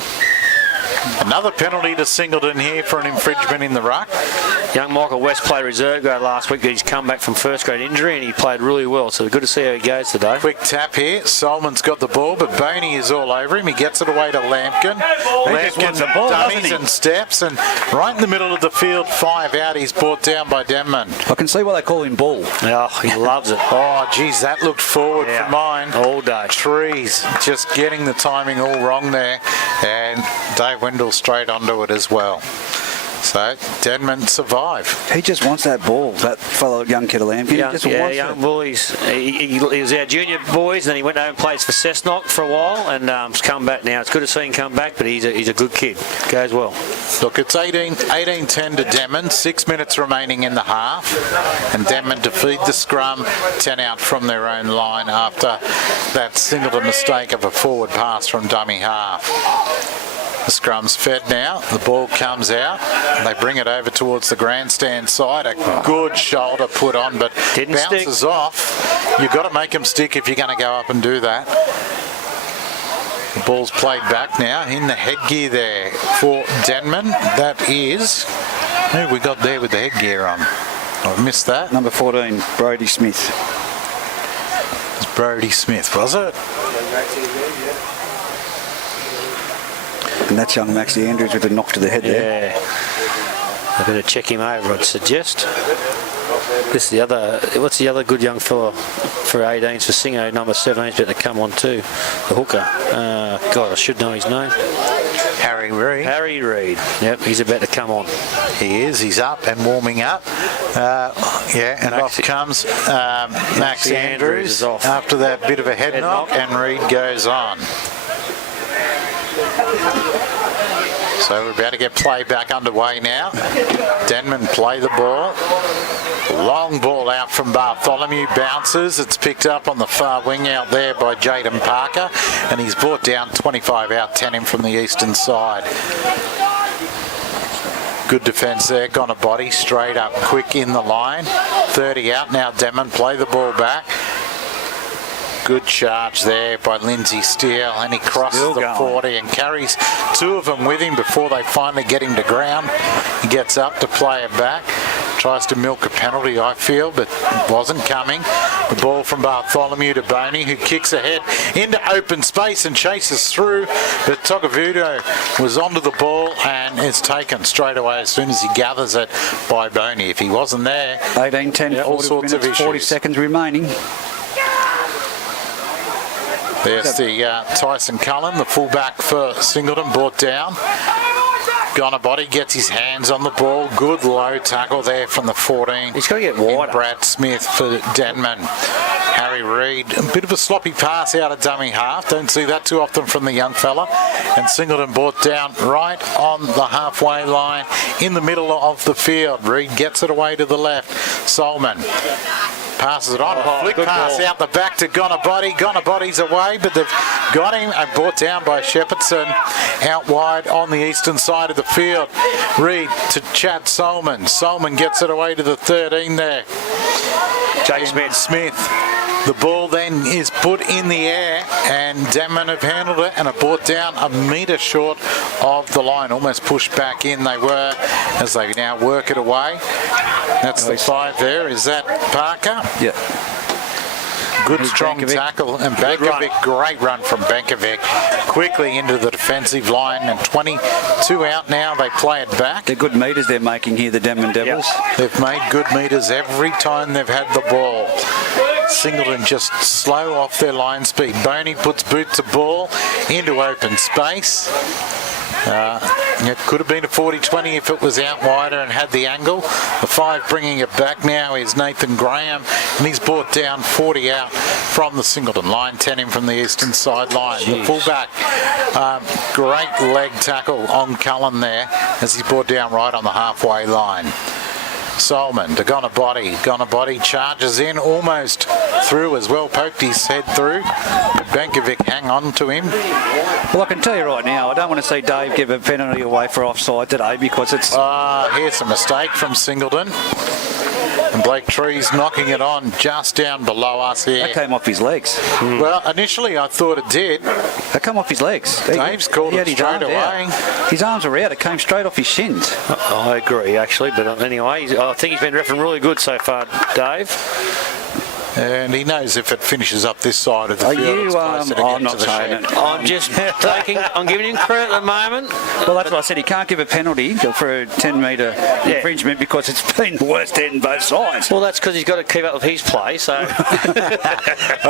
Another penalty to Singleton here for an infringement in the ruck. Young Michael West played reserve grade last week. He's come back from first grade injury and he played really well. So good to see how he goes today. Quick tap here. Solomon's got the ball, but Boney is all over him. He gets it away to Lampkin. Lampkin dummies and steps, and right in the middle of the field, 5 out. He's brought down by Denman. I can see why they call him Ball. Oh, he loves it. Oh, geez, that looked forward for mine. All day. Trees just getting the timing all wrong there, and Dave Wendell straight onto it as well. So Denman survive. He just wants that ball, that fellow young kid of Lambkin. He just wants young it. bull. He was our junior boys, and then he went over and plays for Cessnock for a while, and he's come back now. It's good to see him come back, but he's a good kid. Goes well. Look, it's 18-10 to Denman. 6 minutes remaining in the half, and Denman to feed the scrum. 10 out from their own line after that Singleton mistake of a forward pass from dummy half. The scrum's fed now. The ball comes out. They bring it over towards the grandstand side. A good shoulder put on, but bounces off. You've got to make them stick if you're going to go up and do that. The ball's played back now in the headgear there for Denman. That is... Who have we got there with the headgear on? I've missed that. Number 14, Brodie Smith. It's Brodie Smith, was it? And that's young Maxie Andrews with a knock to the head there. Yeah. I better check him over, I'd suggest. This is the other. What's the other good young fella for 18s for Singo? Number 17's better to come on too. The hooker. God, I should know his name. Harry Reid. Harry Reid. Yep, he's about to come on. He is. He's up and warming up. And off comes Max Andrews is off. after that bit of a head knock, and Reid goes on. So we're about to get play back underway now. Denman play the ball. Long ball out from Bartholomew, bounces. It's picked up on the far wing out there by Jaden Parker, and he's brought down 25 out, 10 in from the eastern side. Good defence there, gone a body, straight up, quick in the line. 30 out now, Denman play the ball back. Good charge there by Lindsay Steele, and he crosses the 40 and carries two of them with him before they finally get him to ground. He gets up to play it back. Tries to milk a penalty, I feel, but wasn't coming. The ball from Bartholomew to Boney, who kicks ahead into open space and chases through, but Tokavuto was onto the ball and is taken straight away as soon as he gathers it by Boney. If he wasn't there, 18-10, all 40 sorts minutes, of issues. 40 seconds remaining. There's the Tyson Cullen, the fullback for Singleton, brought down. Gonabody gets his hands on the ball. Good low tackle there from the 14. He's got to get wider. Brad Smith for Denman. Harry Reid, a bit of a sloppy pass out of dummy half. Don't see that too often from the young fella. And Singleton brought down right on the halfway line in the middle of the field. Reid gets it away to the left. Solman passes it on. A flick pass out the back to Gonabody. Gonabody's away, but they've got him and brought down by Shepardson out wide on the eastern side of the field. Reid to Chad Solman. Solman gets it away to the 13 there. Jake Smith. The ball then is put in the air, and Denman have handled it and have brought down a metre short of the line. Almost pushed back in they were as they now work it away. That's the 5 there. Is that Parker? Yeah. Good strong tackle, and Bankovic, great run from Bankovic, quickly into the defensive line, and 22 out now. They play it back. They're good metres they're making here, the Denman Devils. Yep. They've made good metres every time they've had the ball. Singleton just slow off their line speed. Boney puts boot to ball into open space. It could have been a 40-20 if it was out wider and had the angle. The 5 bringing it back now is Nathan Graham, and he's brought down 40 out from the Singleton line, 10 in from the eastern sideline. The fullback, great leg tackle on Cullen there as he's brought down right on the halfway line. Solman to Gonabody. Gonabody charges in, almost through as well, poked his head through. Bankovic hang on to him. Well, I can tell you right now, I don't want to see Dave give a penalty away for offside today because it's... Here's a mistake from Singleton. And Blake Trees knocking it on just down below us here. That came off his legs. Well, initially I thought it did. That came off his legs. Dave's called it straight away. His arms were out. It came straight off his shins. I agree, actually. But anyway, I think he's been reffing really good so far, Dave. And he knows if it finishes up this side of the Are field, you, it's closer to I'm get not to the saying shed. it. I'm just I'm giving him credit at the moment. Well, that's what I said. He can't give a penalty for a 10-metre infringement because it's been the worst end both sides. Well, that's because he's got to keep up with his play. So All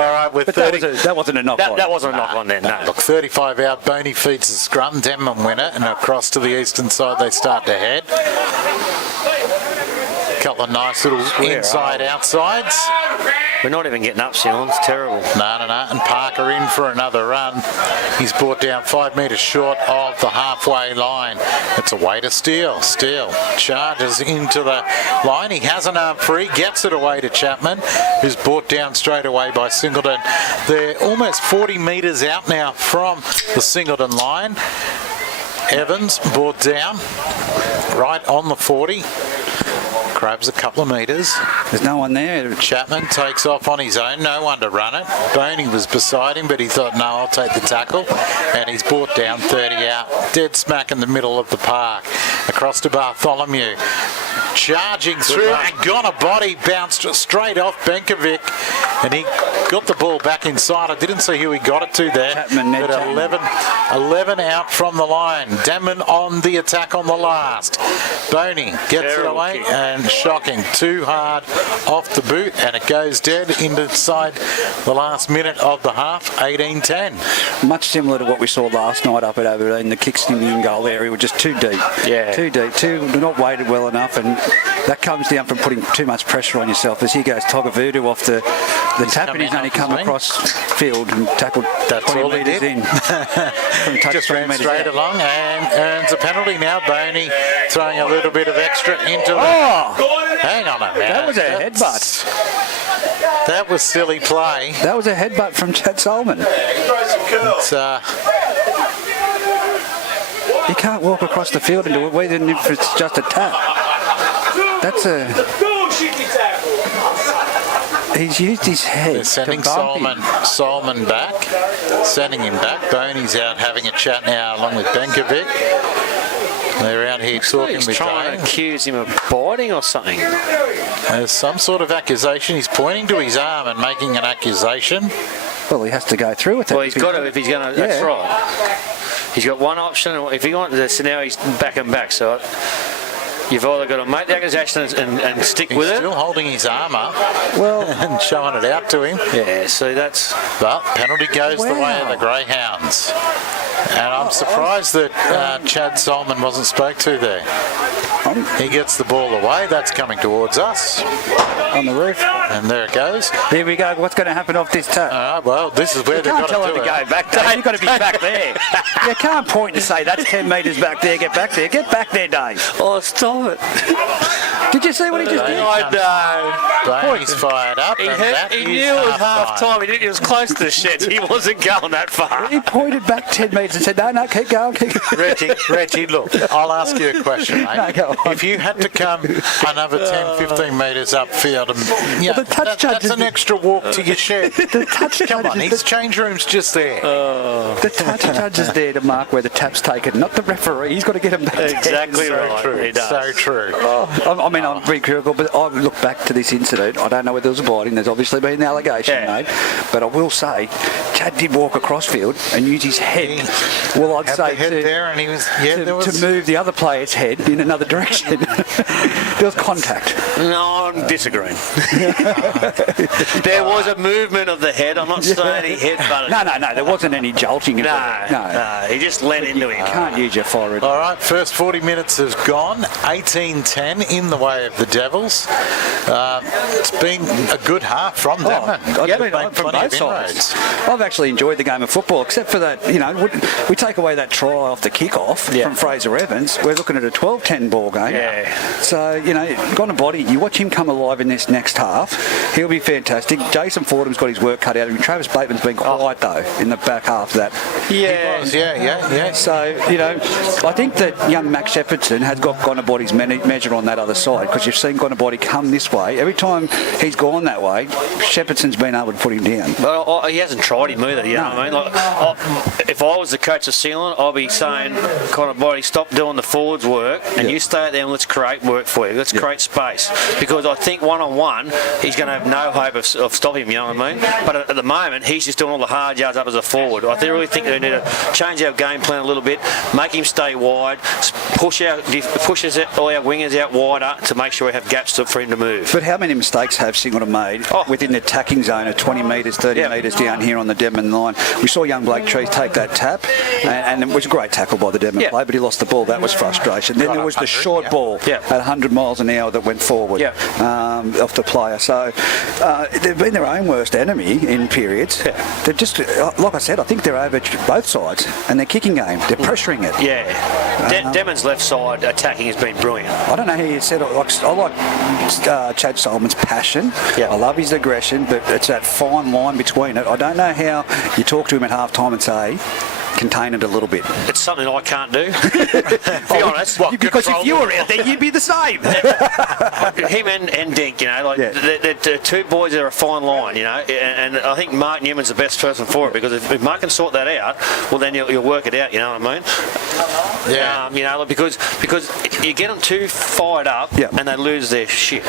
right, with But 30... that wasn't a knock on. that wasn't a knock on then. No. Look, 35 out, Boney feeds the scrum, Denman winner, and across to the eastern side they start to head. Couple of nice little inside outsides. We're not even getting up, Sion. It's terrible. No. And Parker in for another run. He's brought down 5 metres short of the halfway line. It's away to Steele. Steele charges into the line. He has an arm free, gets it away to Chapman, who's brought down straight away by Singleton. They're almost 40 metres out now from the Singleton line. Evans brought down right on the 40. Grabs a couple of metres. There's no one there. Chapman takes off on his own, no one to run it. Boney was beside him, but he thought, no, I'll take the tackle. And he's brought down 30 out, dead smack in the middle of the park. Across to Bartholomew. Charging through and got a body, bounced straight off Benkovic. And he got the ball back inside. I didn't see who he got it to there. Chapman, Ned but Chapman. 11 out from the line. Denman on the attack on the last. Boney gets it away and shocking. Too hard off the boot and it goes dead inside the last minute of the half, 18-10. Much similar to what we saw last night up at Aberdeen. The kicks in the in-goal area were just too deep. Yeah. Too deep. Not weighted well enough, and that comes down from putting too much pressure on yourself. As here goes Togavudu off the tap, and he's only come across field and tackled 20 metres in. From touch Just 20 ran metres straight out. along and earns a penalty now. Boney throwing a little bit of extra into the... Oh! Hang on a minute. That was a headbutt. That was silly play. That was a headbutt from Chad Solomon. It's, He can't walk across the field and do it, even if it's just a tap. That's a... He's used his head. they're sending to bump him. Solomon back. Sending him back. Boney's out having a chat now along with Benkovic. They're out here talking He's with trying to Dane. accuse him of biting or something. There's some sort of accusation. He's pointing to his arm and making an accusation. Well, he has to go through with it. Well, he's got to if he's going to. That's Yeah. right. He's got one option. If he wants this, so now he's back and back. So you've either got to make the accusation and stick He's with it. still holding his arm up Well, and showing it out to him. Yeah. So that's. But penalty goes the way of Wow. the Greyhounds. And I'm surprised that Chad Solomon wasn't spoke to there. He gets the ball away. That's coming towards us. on the roof. And there it goes. Here we go. What's going to happen off this tap? Well, this is where You they've can't got tell to him do to it. go back, Dave. You've got to be back there. You can't point and say, that's 10 metres back there, get back there. Get back there, Dave. Oh, stop it! Did you see what he just did? I know. Boney's fired up. He, and that he is knew it was half half-time. time. He was close to the sheds. He wasn't going that far. He pointed back 10 metres and said, no, keep going, keep going. Reggie, look, I'll ask you a question, mate. No, go on. If you had to come another 10, 15 metres upfield, and yeah, Well, the touch judge that's is an the- extra walk to your shed. The touch Come judge on, is his change room's just there. the touch judge is there to mark where the tap's taken, not the referee. He's got to get him back. Exactly So right. true, He does. so true. I mean, I'm being critical, but I look back to this incident. I don't know whether there was a biting. There's obviously been an allegation Yeah. made, but I will say, Chad did walk across field and use his head. Well, I'd Had say the head there, and he was there was to move the other player's head in another direction. There was contact. No, I'm disagreeing. There was a movement of the head. I'm not saying he headbutted. No, there wasn't any jolting. No, he just lent into him. Can't use your forehead. All right, first 40 minutes has gone. 18-10 in the way of the Devils. It's been a good half from Denman. From both sides. I've actually enjoyed the game of football, except for that, we take away that try off the kick-off from Fraser Evans. We're looking at a 12-10 ball game. Yeah. So, Gone a body, you watch him come alive in this next half, he'll be fantastic. Jason Fordham's got his work cut out of him. Travis Bateman's been quiet, though, in the back half of that. Yeah. Yeah. So, I think that young Max Shepardson has got Gonabody's measure on that other side, because you've seen Gonabody come this way. Every time he's gone that way, Shepardson's been able to put him down. But he hasn't tried him either, you know what I mean? Like, if I was the coach of Sealand, I'd be saying, kind of body, stop doing the forwards work and you stay out there and let's create work for you. Let's create space. Because I think one-on-one, he's going to have no hope of stopping him, you know what I mean? But at the moment, he's just doing all the hard yards up as a forward. I really think they need to change our game plan a little bit, make him stay wide, push all our wingers out wider to make sure we have gaps for him to move. But how many mistakes have Singleton made within the attacking zone of 20 metres, 30 metres down here on the Denman line? We saw young Blake Trees take that tap, and it was a great tackle by the Denman player, but he lost the ball. That was frustration. Then there was the short ball at 100 miles an hour that went forward off the player. So they've been their own worst enemy in periods. They're just, like I said, I think they're over both sides, and their kicking game, they're pressuring it. Denman's left side attacking has been brilliant. I don't know how you said it. I like Chad Solomon's passion. I love his aggression, but it's that fine line between it. I don't know how you talk to him at half time and say, contain it a little bit. It's something I can't do. Be honest. Because if you were out there, you'd be the same. Him and Dink, you know, like the two boys are a fine line, you know, and I think Mark Newman's the best person for it, because if Mark can sort that out, well then you'll work it out, you know what I mean? You know, because you get them too fired up and they lose their shit.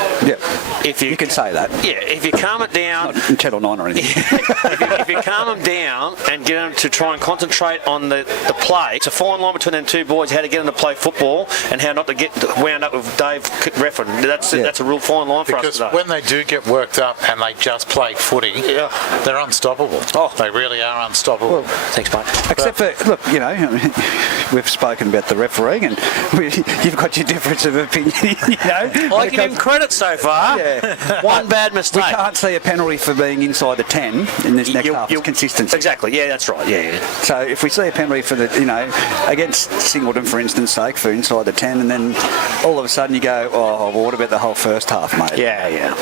If you can say that. If you calm it down. Not in Channel 9 or anything. if you calm them down and get them to try and concentrate on the play, it's a fine line between them two boys, how to get them to play football and how not to get wound up with Dave Reffin. That's a real fine line for us today. Because when they do get worked up and they just play footy, they're unstoppable. They really are unstoppable. Well, thanks, mate. Except for, look, you know, we've spoken about the refereeing, and you've got your difference of opinion, you know. I give him credit so far. One bad mistake. We can't see a penalty for being inside the 10 in this next half. It's consistency. Exactly. Yeah, that's right. So if we see a penalty for the, you know, against Singleton, for instance, sake, for inside the 10, and then all of a sudden you go, well, what about the whole first half, mate? Yeah,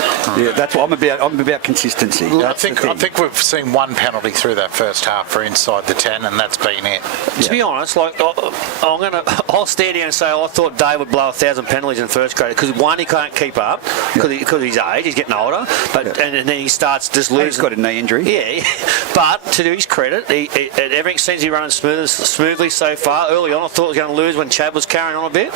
that's what I'm about. I'm about consistency. I think we've seen one penalty through that first half for inside the 10, and that's been it. To be honest, like I'll stand here and say I thought Dave would blow 1,000 penalties in first grade, because one, he can't keep up because of his age, he's getting older, but and then he starts just losing. He's got a knee injury. Yeah, but to his credit, everything seems to be running smoothly so far. Early on, I thought he was going to lose when Chad was carrying on a bit,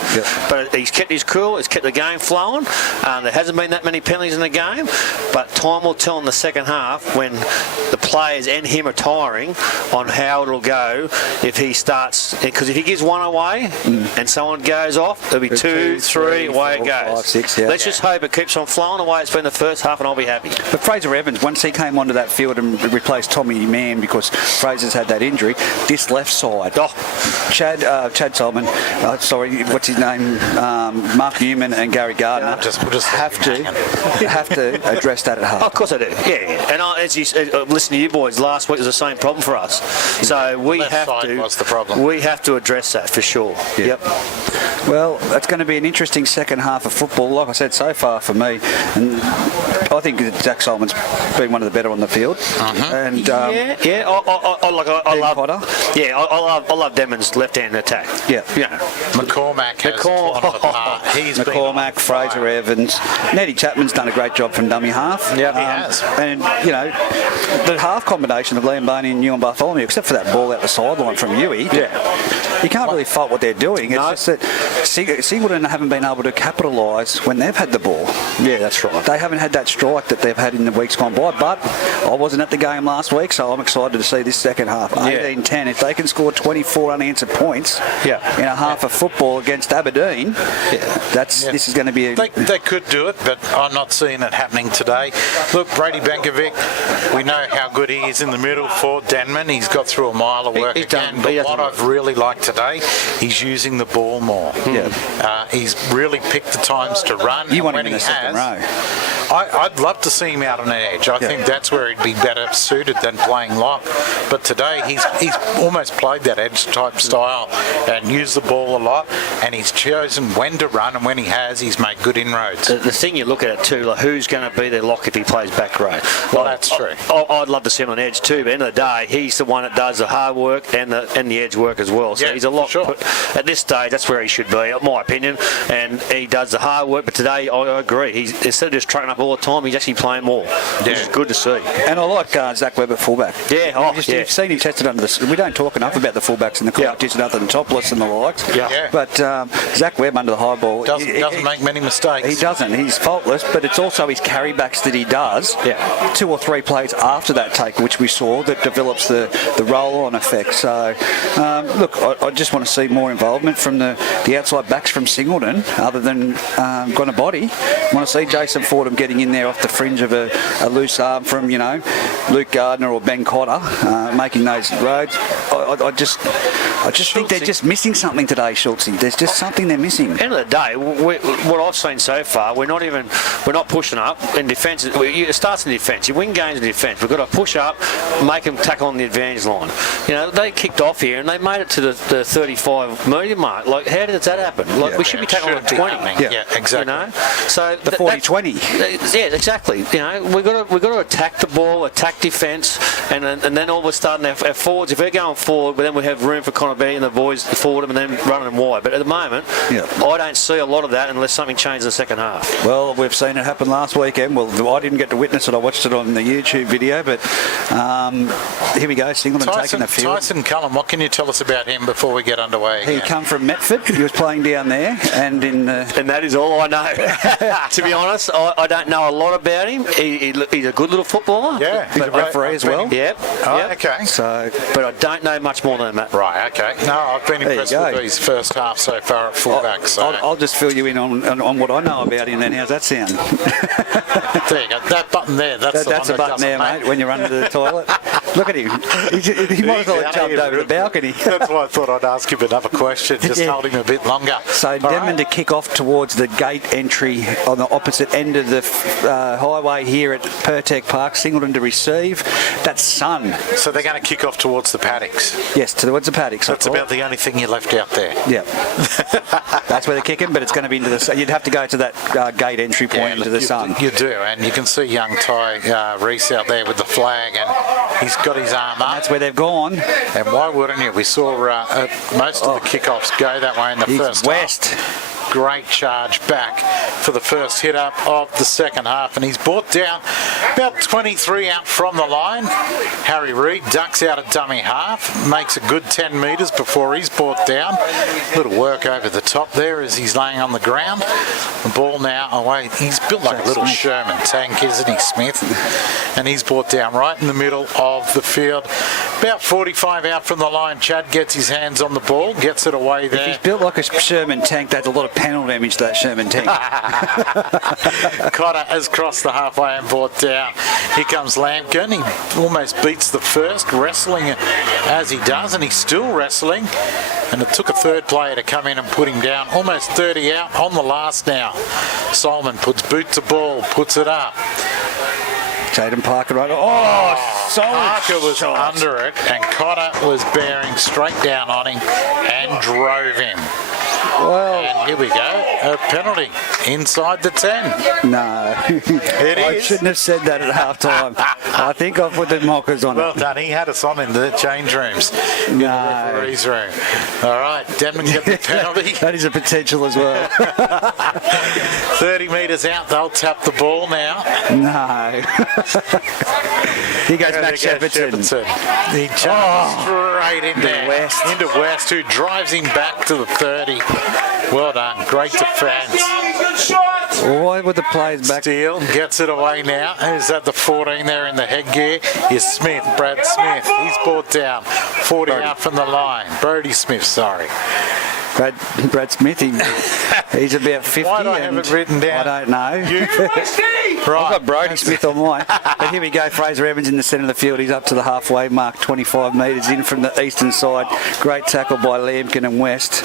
but he's kept his cool. He's kept the game flowing. There hasn't been that many penalties in the game, but time will tell in the second half when the players and him are tiring on how it'll go if he starts. Because if he gives one away and someone goes off, it'll be 2, 3, away it goes. 5, 6, Let's just hope it keeps on flowing away. It's been the first half, and I'll be happy. But Fraser Evans, once he came onto that field and replaced Tommy Mann, because Fraser's had that injury, this left side, Chad Solomon, what's his name, Mark Newman and Gary Gardner, we'll just have to address that at half. Of course I do. And as you listen to you boys, last week was the same problem for us. So we was the problem. We have to address that for sure. Yep. Well, that's going to be an interesting second half of football. Like I said, so far for me, and I think Jack Solomon's been one of the better on the field. And I love Potter. I love Denman's left-hand attack. McCormack has fallen apart. McCormack, Fraser Evans, Nettie Chapman's done a great job from dummy half. Yeah, he has. And you know, the half combination of Liam Boney and Ewan Bartholomew, except for that ball out the sideline from Huey, you can't really fault what they're doing. It's just that Singleton haven't been able to capitalise when they've had the ball. Yeah, that's right. They haven't had that strike that they've had in the weeks gone by. But I wasn't at the game last week, so I'm excited to see this second half. 18-10. If they can score 24 unanswered points in a half of football against Aberdeen, this is going to be They could do it, but I'm not seeing it happening today. Look, Brady Bankovic, we know how good he is in the middle for Denman. He's got through a mile of work again. But what I've really liked today, he's using the ball more. He's really picked the times to run. You want him when in the second row. I'd love to see him out on an edge. I think that's where he'd be better suited than playing lock. But today he's almost played that edge type style and used the ball a lot, and he's chosen when to run, and when he has, he's made good inroads. The thing you look at too, like who's going to be their lock if he plays back row? Well, that's true. I'd love to see him on edge too, but at the end of the day, he's the one that does the hard work and the edge work as well. So he's a lock. Sure. At this stage, that's where he should be, in my opinion, and he does the hard work. But today, I agree. He's instead of just trucking up up all the time. He's actually playing more. Which is good to see. And I like Zach Webb at fullback. Yeah, You've seen him tested under the... We don't talk enough about the fullbacks in the competition other than Topless and the likes. Yeah. But Zach Webb under the high ball... Doesn't make many mistakes. He doesn't. He's faultless, but it's also his carry backs that he does. Yeah. 2 or 3 plays after that take, which we saw, that develops the roll-on effect. So, look, I just want to see more involvement from the outside backs from Singleton, other than Gonabody. I want to see Jason Fordham getting in there off the fringe of a loose arm from, Luke Gardner or Ben Cotter, making those roads. I just think they're just missing something today, Schultzy. There's just something they're missing. End of the day, what I've seen so far, we're not pushing up in defence. It starts in defence. You win games in defence. We've got to push up, make them tackle on the advantage line. They kicked off here and they made it to the 35 metre mark. Like, how did that happen? Like, we should be tackling on 20. Yeah, exactly. So the 40-20. Yeah, exactly. We've got to attack the ball, attack defence, and then all of a sudden our forwards, if they're going forward, but then we have room for Connor Benny and the boys forward them and then running them wide. But at the moment, I don't see a lot of that unless something changes in the second half. Well, we've seen it happen last weekend. Well, I didn't get to witness it. I watched it on the YouTube video, but here we go. Singleton taking the field. Tyson Cullen, what can you tell us about him before we get underway? He come from Metford. He was playing down there, and that is all I know. To be honest, I don't know a lot about him. He's a good little footballer. Yeah, he's a referee as well. Yep. Okay. So, but I don't know much more than that. Right. Okay. No, I've been impressed with his first half so far at fullback. I'll just fill you in on what I know about him. Then how's that sound? There you go. That button there. That's a button there, mate. When you're under the toilet, look at him. He might as well have jumped over the balcony. That's why I thought I'd ask him another question. Just hold him a bit longer. So Denman to kick off towards the gate entry on the opposite end of the highway here at Pertec Park. Singleton to receive. That's Sun. So they're going to kick off towards the paddocks. Yes, towards the paddocks. That's about the only thing you left out there. Yeah. That's where they're kicking, but it's going to be into the sun. You'd have to go to that gate entry point into the sun. You do, and you can see young Ty Reese out there with the flag, and he's got his arm up. That's where they've gone. And why wouldn't you? We saw most of the kickoffs go that way in the first West. half. Great charge back for the first hit up of the second half, and he's brought down about 23 out from the line. Harry Reid ducks out a dummy half, makes a good 10 metres before he's brought down. Little work over the top there as he's laying on the ground. The ball now away. He's built like a little Sherman tank, isn't he, Smith? And he's brought down right in the middle of the field. About 45 out from the line. Chad gets his hands on the ball, gets it away there. If he's built like a Sherman tank, that's a lot of panel damage to that Sherman tank. Cotter has crossed the halfway and brought down. Here comes Lampkin. He almost beats the first, wrestling as he does, and he's still wrestling. And it took a third player to come in and put him down. Almost 30 out on the last now. Solomon puts boot to ball, puts it up. Jaden Parker right. Parker was under it, and Cotter was bearing straight down on him and drove him. Well, and here we go, a penalty inside the 10. No, I shouldn't have said that at half time. I think I put the mockers on Well it. done, he had us on in the change rooms, in the referee's room. All right, Denman got the penalty. That is a potential as well. 30 metres out, they'll tap the ball now. No. Here goes Matt Shepperton. He jumps straight in there. West. Into West, who drives him back to the 30. Well done, great defence. Why would the players back? Steele gets it away now. Who's at the 14 there in the headgear? Is Smith, Brad Smith. He's brought down 40 out from the line. Brody Smith, sorry. Brad Smith, he's about 50. Why do I have it written down? I don't know. Right. I've got Brody Smith on mine. But here we go, Fraser Evans in the centre of the field. He's up to the halfway mark, 25 metres in from the eastern side. Great tackle by Lampkin and West.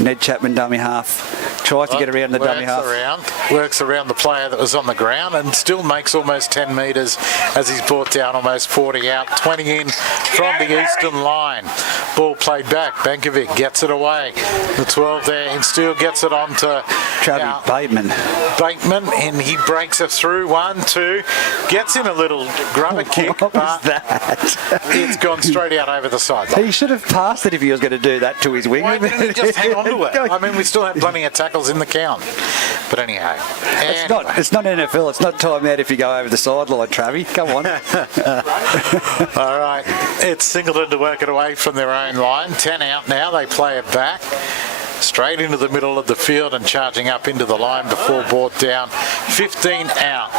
Ned Chapman, dummy half. Tries to get around the dummy half. Works around the player that was on the ground and still makes almost 10 metres as he's brought down almost 40 out. 20 in from the eastern line. Ball played back. Bankovic gets it away. The 12 there, and Steele gets it on to Now, Bateman. Bateman, and he breaks it through. 1, 2, gets in a little grubber kick, What was but that? it's gone straight out over the sideline. He should have passed it if he was going to do that to his wing. Why didn't he just hang on to it? I mean, we still have plenty of tackles in the count. But anyhow. It's not NFL. It's not time out if you go over the sideline, Travie. Come on. All right. It's Singleton to work it away from their own line. 10 out now. They play it back. Straight into the middle of the field and charging up into the line before brought down. 15 out.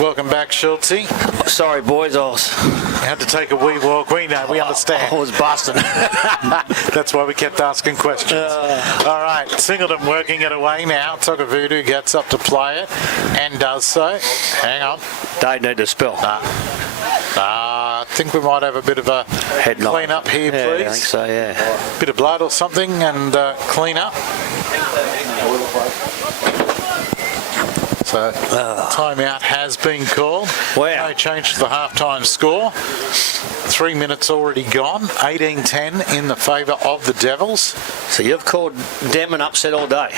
Welcome back, Schultze. Sorry, boys. I Had to take a wee walk. We know. We understand. was busting. That's why we kept asking questions. All right, Singleton working it away now. Tokavudu gets up to play it and does so. Hang on. They need to spell. I think we might have a bit of a Headline. clean up here, Yeah, please. I think so, yeah. Bit of blood or something and clean up. So timeout has been called. Wow. No change to the half-time score. 3 minutes already gone. 18-10 in the favour of the Devils. So you've called Denman upset all day.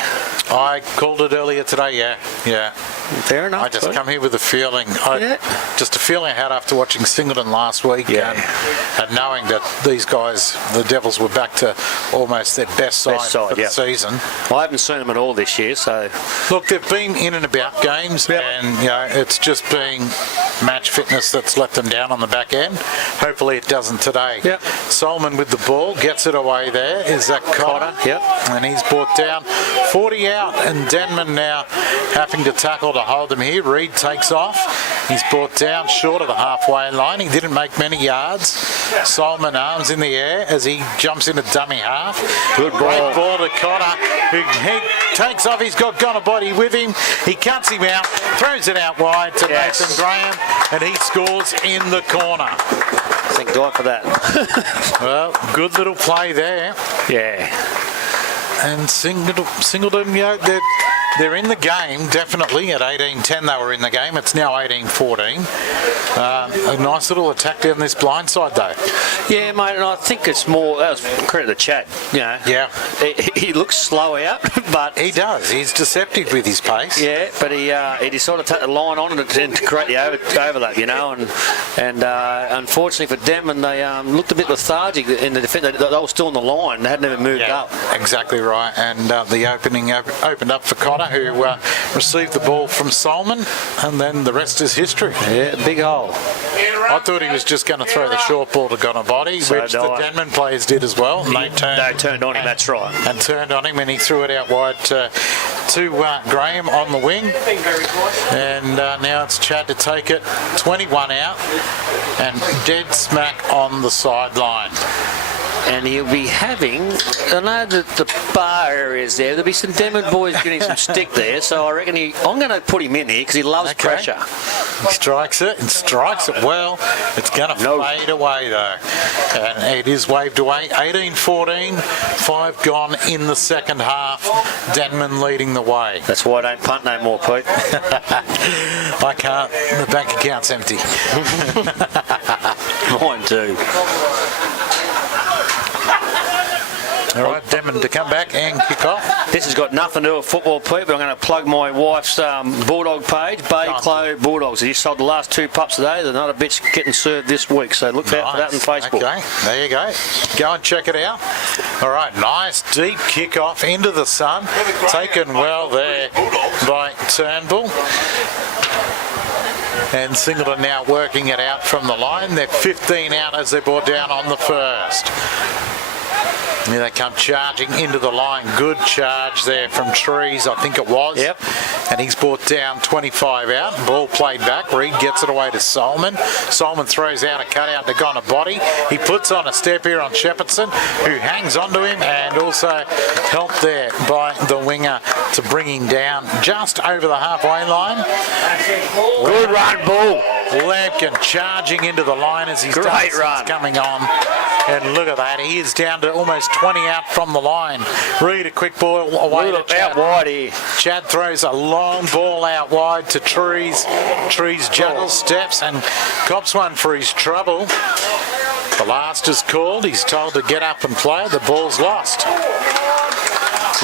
I called it earlier today, yeah. Fair enough. I just but- come here with a feeling, just a feeling I had after watching Singleton last week and knowing that these guys, the Devils, were back to almost their best side for the season. I haven't seen them at all this year, so... Look, they've been in and about games and, it's just being match fitness that's let them down on the back end. Hopefully it doesn't today. Yep. Solomon with the ball, gets it away there. Is that Cotter? Yep. And he's brought down. 40 out, and Denman now having to tackle to hold him here. Reed takes off. He's brought down short of the halfway line. He didn't make many yards. Solomon arms in the air as he jumps into dummy half. Good ball. Great ball to Cotter, who he takes off. He's got Gonabody with him. He cuts him out, throws it out wide to Nathan Graham, and he scores in the corner. Thank God for that. Well, good little play there. Yeah. And Singleton, they're in the game, definitely. At 18-10 they were in the game. It's now 18-14. A nice little attack down this blind side, though. Yeah, mate, and I think it's more... That was credit to Chad, Yeah. He looks slow out, but... He does. He's deceptive with his pace. Yeah, but he decided to take the line on and to create the overlap, and unfortunately for Denman, they looked a bit lethargic in the defence. They were still on the line. They hadn't even moved up. Exactly right. And the opening opened up for Cotter, who received the ball from Solomon, and then the rest is history. Yeah, big hole. I thought he was just going to throw the short ball to Gonabody, So which did the I. Denman players did as well. And they turned on him, that's right. And turned on him, and he threw it out wide to Graham on the wing. And now it's Chad to take it. 21 out and dead smack on the sideline. And he'll be having, I know that the bar area is there. There'll be some Denman boys getting some stick there, so I reckon I'm going to put him in here because he loves pressure. He strikes it and strikes it well. It's going to fade away though. And it is waved away. 18-14, 5 gone in the second half. Denman leading the way. That's why I don't punt no more, Pete. I can't. The bank account's empty. Mine too. All right, Denman to come back and kick off. This has got nothing to do with football, Pete, but I'm going to plug my wife's Bulldog page, Bay Clo Bulldogs. She sold the last 2 pups today. There's another bitch getting served this week, so look out for that on Facebook. Okay, there you go. Go and check it out. All right, nice deep kick off into the sun. Taken well there by Turnbull. And Singleton now working it out from the line. They're 15 out as they're brought down on the first. Here they come charging into the line. Good charge there from Trees, I think it was. Yep. And he's brought down 25 out. Ball played back. Reed gets it away to Solomon. Solomon throws out a cutout to Gonabody. He puts on a step here on Shepherdson, who hangs onto him, and also helped there by the winger to bring him down just over the halfway line. Good run, Bull. Lampkin charging into the line as he's Great run. coming on. And look at that. He is down to almost 20 out from the line. Reed, a quick ball away to Chad. Out wide here. Chad throws a long ball out wide to Trees. Trees juggles, steps, and cops one for his trouble. The last is called. He's told to get up and play. The ball's lost.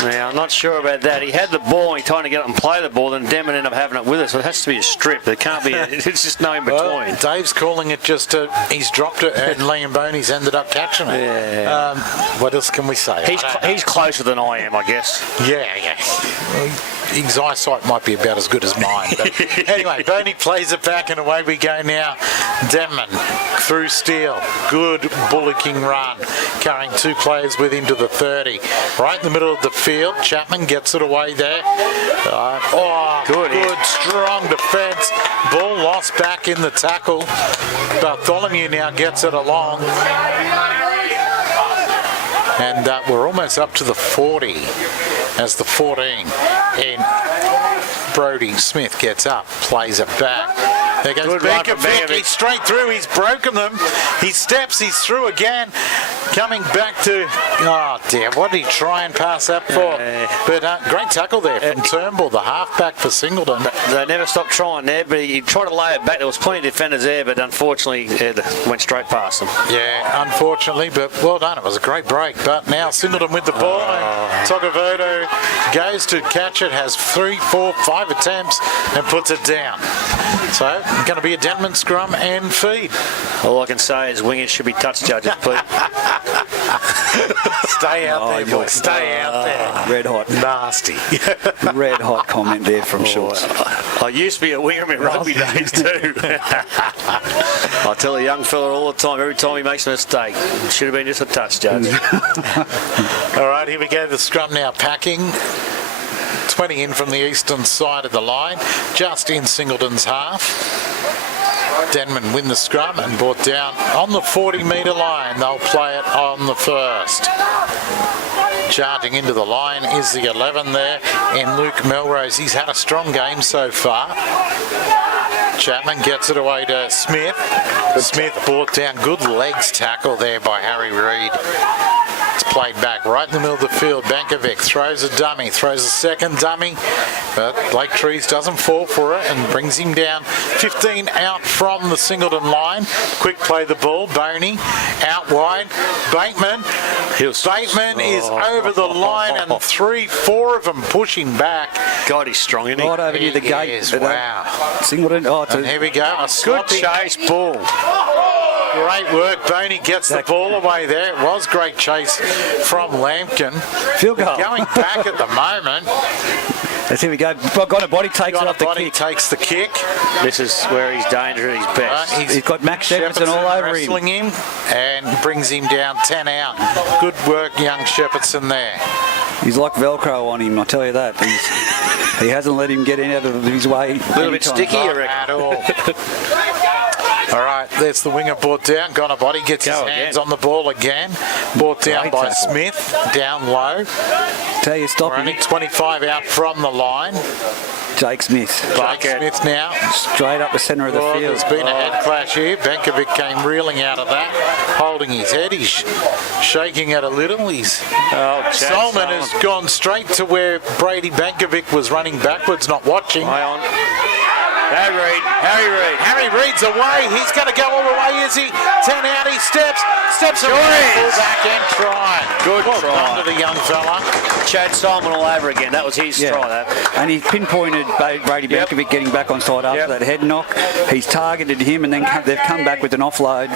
Now, I'm not sure about that. He had the ball, he tried to get up and play the ball, then Denman ended up having it with us. So it has to be a strip. There can't be, it's just no in between. Well, Dave's calling it just he's dropped it and Liam Boney's ended up catching it. Yeah. What else can we say? He's closer than I am, I guess. Yeah. Well, his eyesight might be about as good as mine. But anyway, Boney plays it back and away we go now. Denman through Steele. Good bullocking run. Carrying 2 players with him to the 30. Right in the middle of the field. Chapman gets it away there. Good strong defence. Ball lost back in the tackle. Bartholomew now gets it along. And we're almost up to the 40 as the 14 in Brody Smith gets up, plays it back. There goes Benkovic. He's straight through. He's broken them. He steps. He's through again. Coming back to... Oh, dear. What did he try and pass that for? But great tackle there from Turnbull, the halfback for Singleton. They never stopped trying there, but he tried to lay it back. There was plenty of defenders there, but unfortunately, it went straight past them. Yeah, unfortunately, but well done. It was a great break. But now Singleton with the ball. And Togovodo goes to catch it, has 3, 4, 5 attempts, and puts it down. So, going to be a Denman scrum and feed. All I can say is wingers should be touch judges, please. Stay out there, boys. Stay out there. Red hot. Nasty. Red hot comment there from Schultz. I used to be a winger in rugby days too. I tell a young fella all the time, every time he makes a mistake, it should have been just a touch judge. All right, here we go. The scrum now packing. 20 in from the eastern side of the line, just in Singleton's half. Denman win the scrum and brought down on the 40-metre line. They'll play it on the first. Charging into the line is the 11 there in Luke Melrose. He's had a strong game so far. Chapman gets it away to Smith. Smith brought down. Good legs tackle there by Harry Reid. It's played back right in the middle of the field. Benkovic throws a dummy, throws a second dummy, but Blake Trees doesn't fall for it and brings him down. 15 out from the Singleton line. Quick play the ball. Boney out wide. Bateman. Bateman is over the line and 3, 4 of them pushing back. God, he's strong, isn't he? Right over near the gate. Is, wow. Singleton. And here we go. A Good sloppy chase ball. Great work. Boney gets the ball away there. It was great chase from Lampkin. Field goal. Going back at the moment. Here we go. Got a body, takes it off the kick. Takes the kick. This is where he's dangerous, he's best. He's got Max Shepherdson all over him. Wrestling him and brings him down 10 out. Good work, young Shepherdson there. He's like Velcro on him, I tell you that. He hasn't let him get out of his way. A little bit sticky, you reckon? At all. All right, there's the winger brought down. Gonna body gets his hands on the ball again. Brought down by Smith, down low. Tell you, stop We're him. only 25 out from the line. Jake Smith. Jake Smith now. Straight up the centre of the field. There's been a head clash here. Benkovic came reeling out of that, holding his head. He's shaking it a little. Solomon has gone straight to where Brady Benkovic was running backwards, not watching. High on. Harry Reid. Harry Reid's away. He's going to go all the way, is he? 10 out, he steps around, pull back and try. Good try. Done to the young fella. Chad Simon all over again. That was his try, that. And he pinpointed Brady Benkovic getting back on side after that head knock. He's targeted him and then they've come back with an offload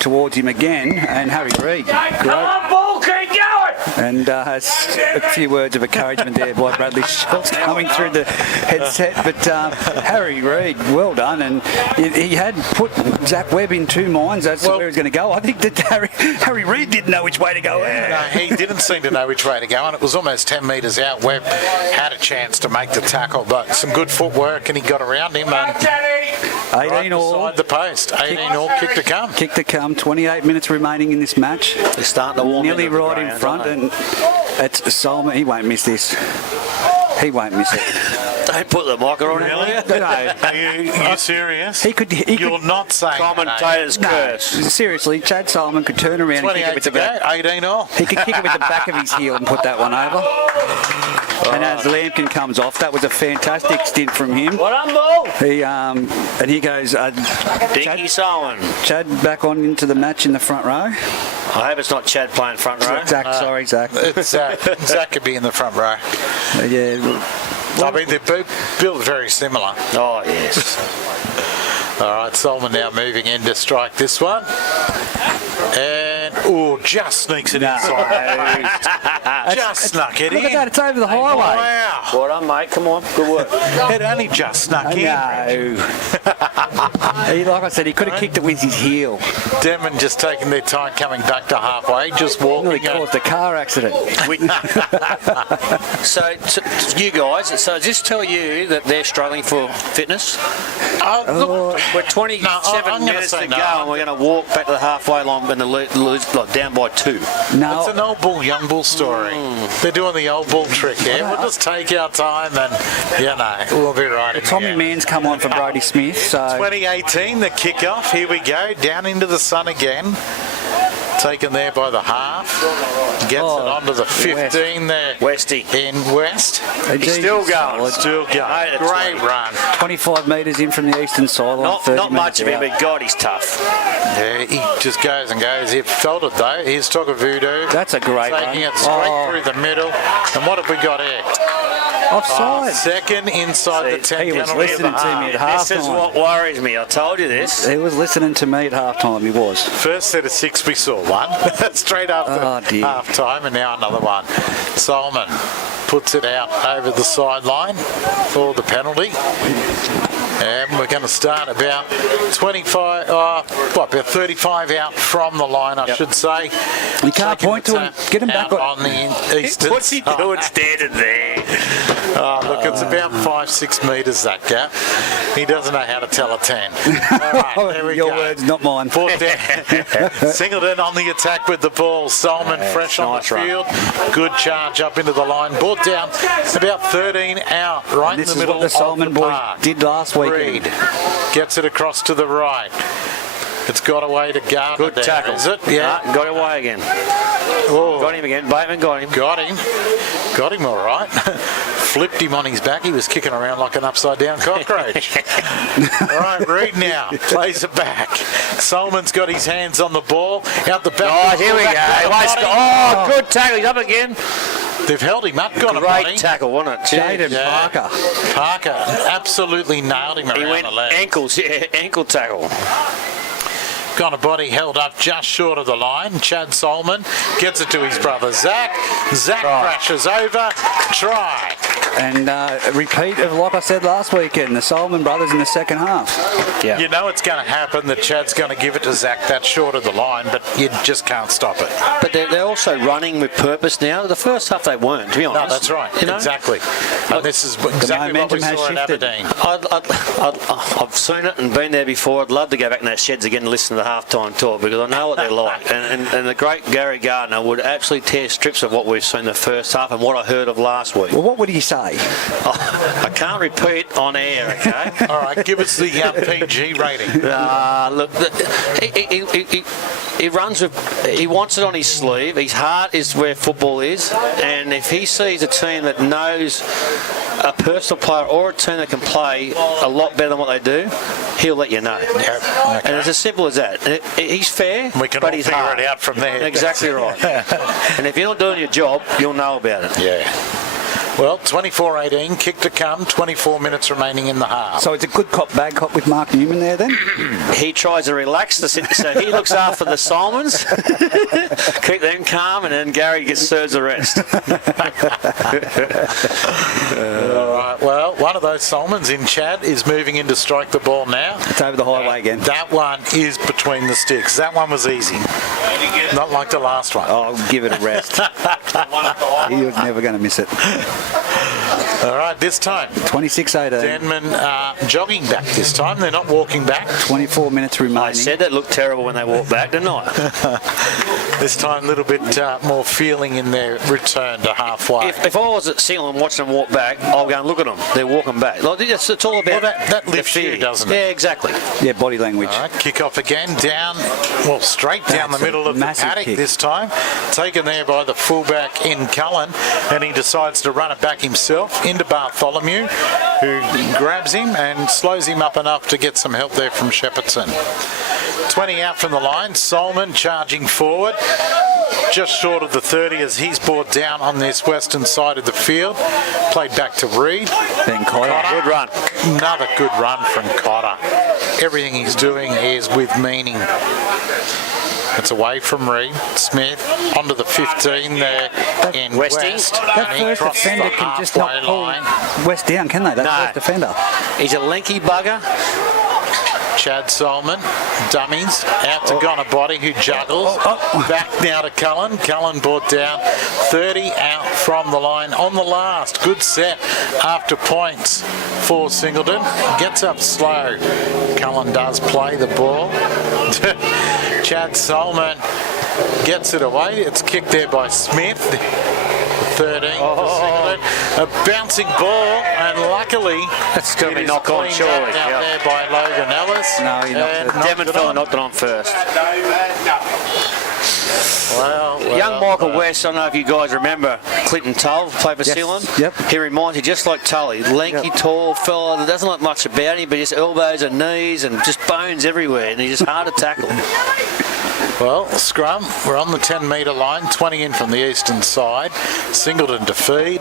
towards him again. And Harry Reid. Come on, ball, keep going! And has a few words of encouragement there by Bradley Schultz coming through the headset. But Harry Reid, well done. And he had put Zach Webb in 2 minds as to where he was going to go. I think that Harry Reid didn't know which way to go. No, he didn't seem to know which way to go, and it was almost 10 metres out. Webb had a chance to make the tackle, but some good footwork, and he got around him. And 18 all. Beside the post. 18 all, kick to come. Kick to come. 28 minutes remaining in this match. They're starting to warm Nearly into the right ground, in front, and it's Solomon. He won't miss this. He won't miss it. Don't put the micer on him. No. Are you serious? He could. You're not saying Commentator's curse. Seriously, Chad Solomon could turn around and kick it with the back. 18 all. He could kick it with the back of his heel and put that one over. And as Lampkin comes off, that was a fantastic stint from him. What on, ball? He and he goes, Dinky Solomon. Chad back on into the match in the front row. I hope it's not Chad playing front row. Zach, sorry, Zach. It's Zach could be in the front row. Yeah. I mean, they're built very similar. Oh, yes. All right, Solomon now moving in to strike this one. And, just sneaks it inside. Just snuck it in. Look at that, it's over the highway. Wow. Well done, mate. Come on. Good work. It only just snuck in. No. Like I said, he could have kicked it with his heel. Denman just taking their time coming back to halfway, just walking. Nearly caused a car accident. So, you guys, so does this tell you that they're struggling for fitness? Look, We're 27 minutes to go, and we're going to walk back to the halfway line and lose down by 2. No. it's an old bull, young bull story. They're doing the old bull trick here. We'll just take our time and, we'll be right in Tommy the end. Mann's come on for Brodie Smith, so 2018, the kick-off. Here we go. Down into the sun again. Taken there by the half. Gets it onto the 15 there. Westy. In West. He's still going. Still going. Great run. 25 metres in from the eastern sideline. Not much of him, but God, he's tough. Yeah, he just goes and goes. He felt it though. Here's Voodoo. That's a great Taking run. it straight through the middle. And what have we got here? Offside. Second inside the 10 he was penalty listening of the to me half. at half This is time. what worries me. I told you this. He was listening to me at half time, he was. First set of 6 we saw one. Straight after half time, and now another one. Solomon puts it out over the sideline for the penalty. And we're going to start about 35 out from the line, I should say. You can't point to him. Get him back on the eastern What's he side. doing standing there? Look, it's about 5-6 metres, that gap. He doesn't know how to tell a 10. All right, there we Your go. words, not mine. Fourth down. Singleton on the attack with the ball. Solomon fresh on nice the run. field. Good charge up into the line. Brought down about 13 out, right This in the is middle what the Solomon of the boys park. did last weekend. Reed gets it across to the right. It's got away to Gardner. Good there, tackle. is it? Yeah. Got away again. Oh, Got him again. Bateman got him. got him all right. Flipped him on his back. He was kicking around like an upside-down cockroach. All right, Reed now plays it back. Solomon's got his hands on the ball. Out the back. Oh, here we go. Good tackle. He's up again. They've held him up. Got a Great body. tackle, wasn't it? Jaden Yeah. Parker absolutely nailed him He around went the leg. ankles. Yeah, ankle tackle. Got a body held up just short of the line. Chad Solomon gets it to his brother Zach. Zach crashes over. Try. And a repeat of, like I said last weekend, the Solomon brothers in the second half. Yeah. You know it's going to happen that Chad's going to give it to Zach that short of the line, but you just can't stop it. But they're also running with purpose now. The first half they weren't, to be honest. No, that's right. You know? Exactly. And this is exactly what we momentum has saw at shifted. Aberdeen. I've seen it and been there before. I'd love to go back in those sheds again and listen to the halftime talk because I know what they're like. And the great Gary Gardner would absolutely tear strips of what we've seen the first half and what I heard of last week. Well, what would he say? I can't repeat on air, okay? All right, give us the PG rating. Look, he runs with. He wants it on his sleeve. His heart is where football is, and if he sees a team that knows a personal player or a team that can play a lot better than what they do, he'll let you know. Yep. And Okay. it's as simple as that. He's fair, We can but all he's figure hard. it out from there. Exactly right. And if you're not doing your job, you'll know about it. Yeah. Well, 24-18, kick to come, 24 minutes remaining in the half. So it's a good cop, bad cop with Mark Newman there then? He tries to relax the so he looks after the Solomons, keep them calm, and then Gary serves the rest. All right, well, one of those Solomons in Chad is moving in to strike the ball now. It's over the highway again. That one is between the sticks. That one was easy. Not like the last one. I'll give it a rest. He was never going to miss it. All right, this time, 26-18. Denman jogging back this time. They're not walking back. 24 minutes remaining. I said that looked terrible when they walked back, didn't I? This time, a little bit more feeling in their return to halfway. If I was at Singleton watching them walk back, I'll go and look at them. They're walking back. Like, it's all about Well, that the lifts you, fear. doesn't it? Yeah, exactly. Yeah, body language. All right, kick off again. again down, well, straight down the That's a middle of the massive paddock kick. this time. Taken there by the fullback in Cullen, and he decides to run it back himself into Bartholomew, who grabs him and slows him up enough to get some help there from Shepardson. 20 out from the line. Solomon charging forward, just short of the 30 as he's brought down on this western side of the field. Played back to Reed. Ben Cotter. Good run. Another good run from Cotter. Everything he's doing is with meaning. It's away from Reed. Smith onto the 15 there in Westy. West. That And he first crosses defender the can just not halfway pull line. West down, can they? That No. first defender. He's a lanky bugger. Chad Solomon, dummies, out to Gonabody, who juggles. Back now to Cullen. Cullen brought down 30 out from the line on the last. Good set after points for Singleton. Gets up slow. Cullen does play the ball. Chad Solomon gets it away. It's kicked there by Smith. 13 for Singleton. A bouncing ball, and luckily That's going to be it is knocked on, cleaned surely. up out Yeah. there by Logan Ellis. No, he knocked And it. Denman knocked fella on. knocked it on first. Well, Young Michael West, I don't know if you guys remember Clinton Tull, played for Yes. Singleton. Yep. He reminds you just like Tully. Lanky, Yep. tall fella that doesn't look much about him, but just elbows and knees and just bones everywhere, and he's just hard to tackle. Well, scrum, we're on the 10-metre line, 20 in from the eastern side. Singleton to feed.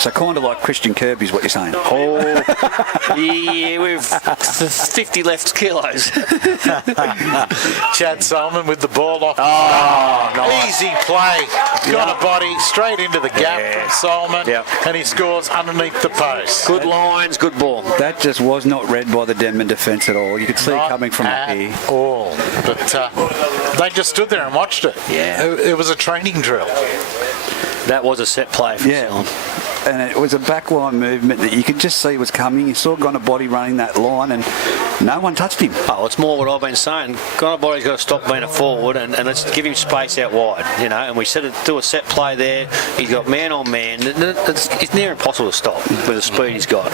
So kind of like Christian Kirby is what you're saying. Oh, yeah, we've 50 left kilos. Chad Solomon with the ball off. Oh, nice. Easy play. Got a body straight into the gap Yeah. from Solomon, Yep. and he scores underneath the post. Good lines, good ball. That just was not read by the Denman defence at all. You could see it Not coming from up at here. all. But they just stood there and watched it. Yeah. It was a training drill. That was a set play for Yeah. Singleton. And it was a backline movement that you could just see was coming. You saw Gonabody running that line, and no one touched him. Oh, it's more what I've been saying. Gonabody's got to stop being a forward and let's give him space out wide, you know. And we said do a set play there. He's got man on man. It's near impossible to stop with the speed he's got.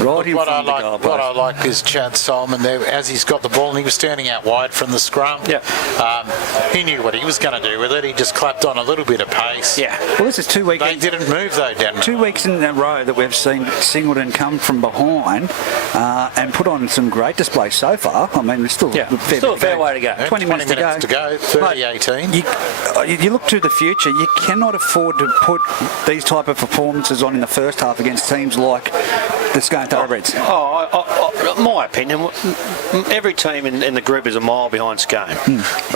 Right in What I front of the like, goal what I post. like is Chad Solomon there as he's got the ball and he was standing out wide from the scrum. Yeah. He knew what he was going to do with it. He just clapped on a little bit of pace. Yeah. Well, this is 2 weeks. They didn't move though, Denman. 2 weeks in a row that we've seen Singleton come from behind and put on some great displays so far. I mean, it's still Yeah. a fair, Still bit a fair way to go. 20 minutes to go. 30-18. You look to the future, you cannot afford to put these type of performances on in the first half against teams like the Scone Thoroughbreds. My opinion, every team in the group is a mile behind Scone.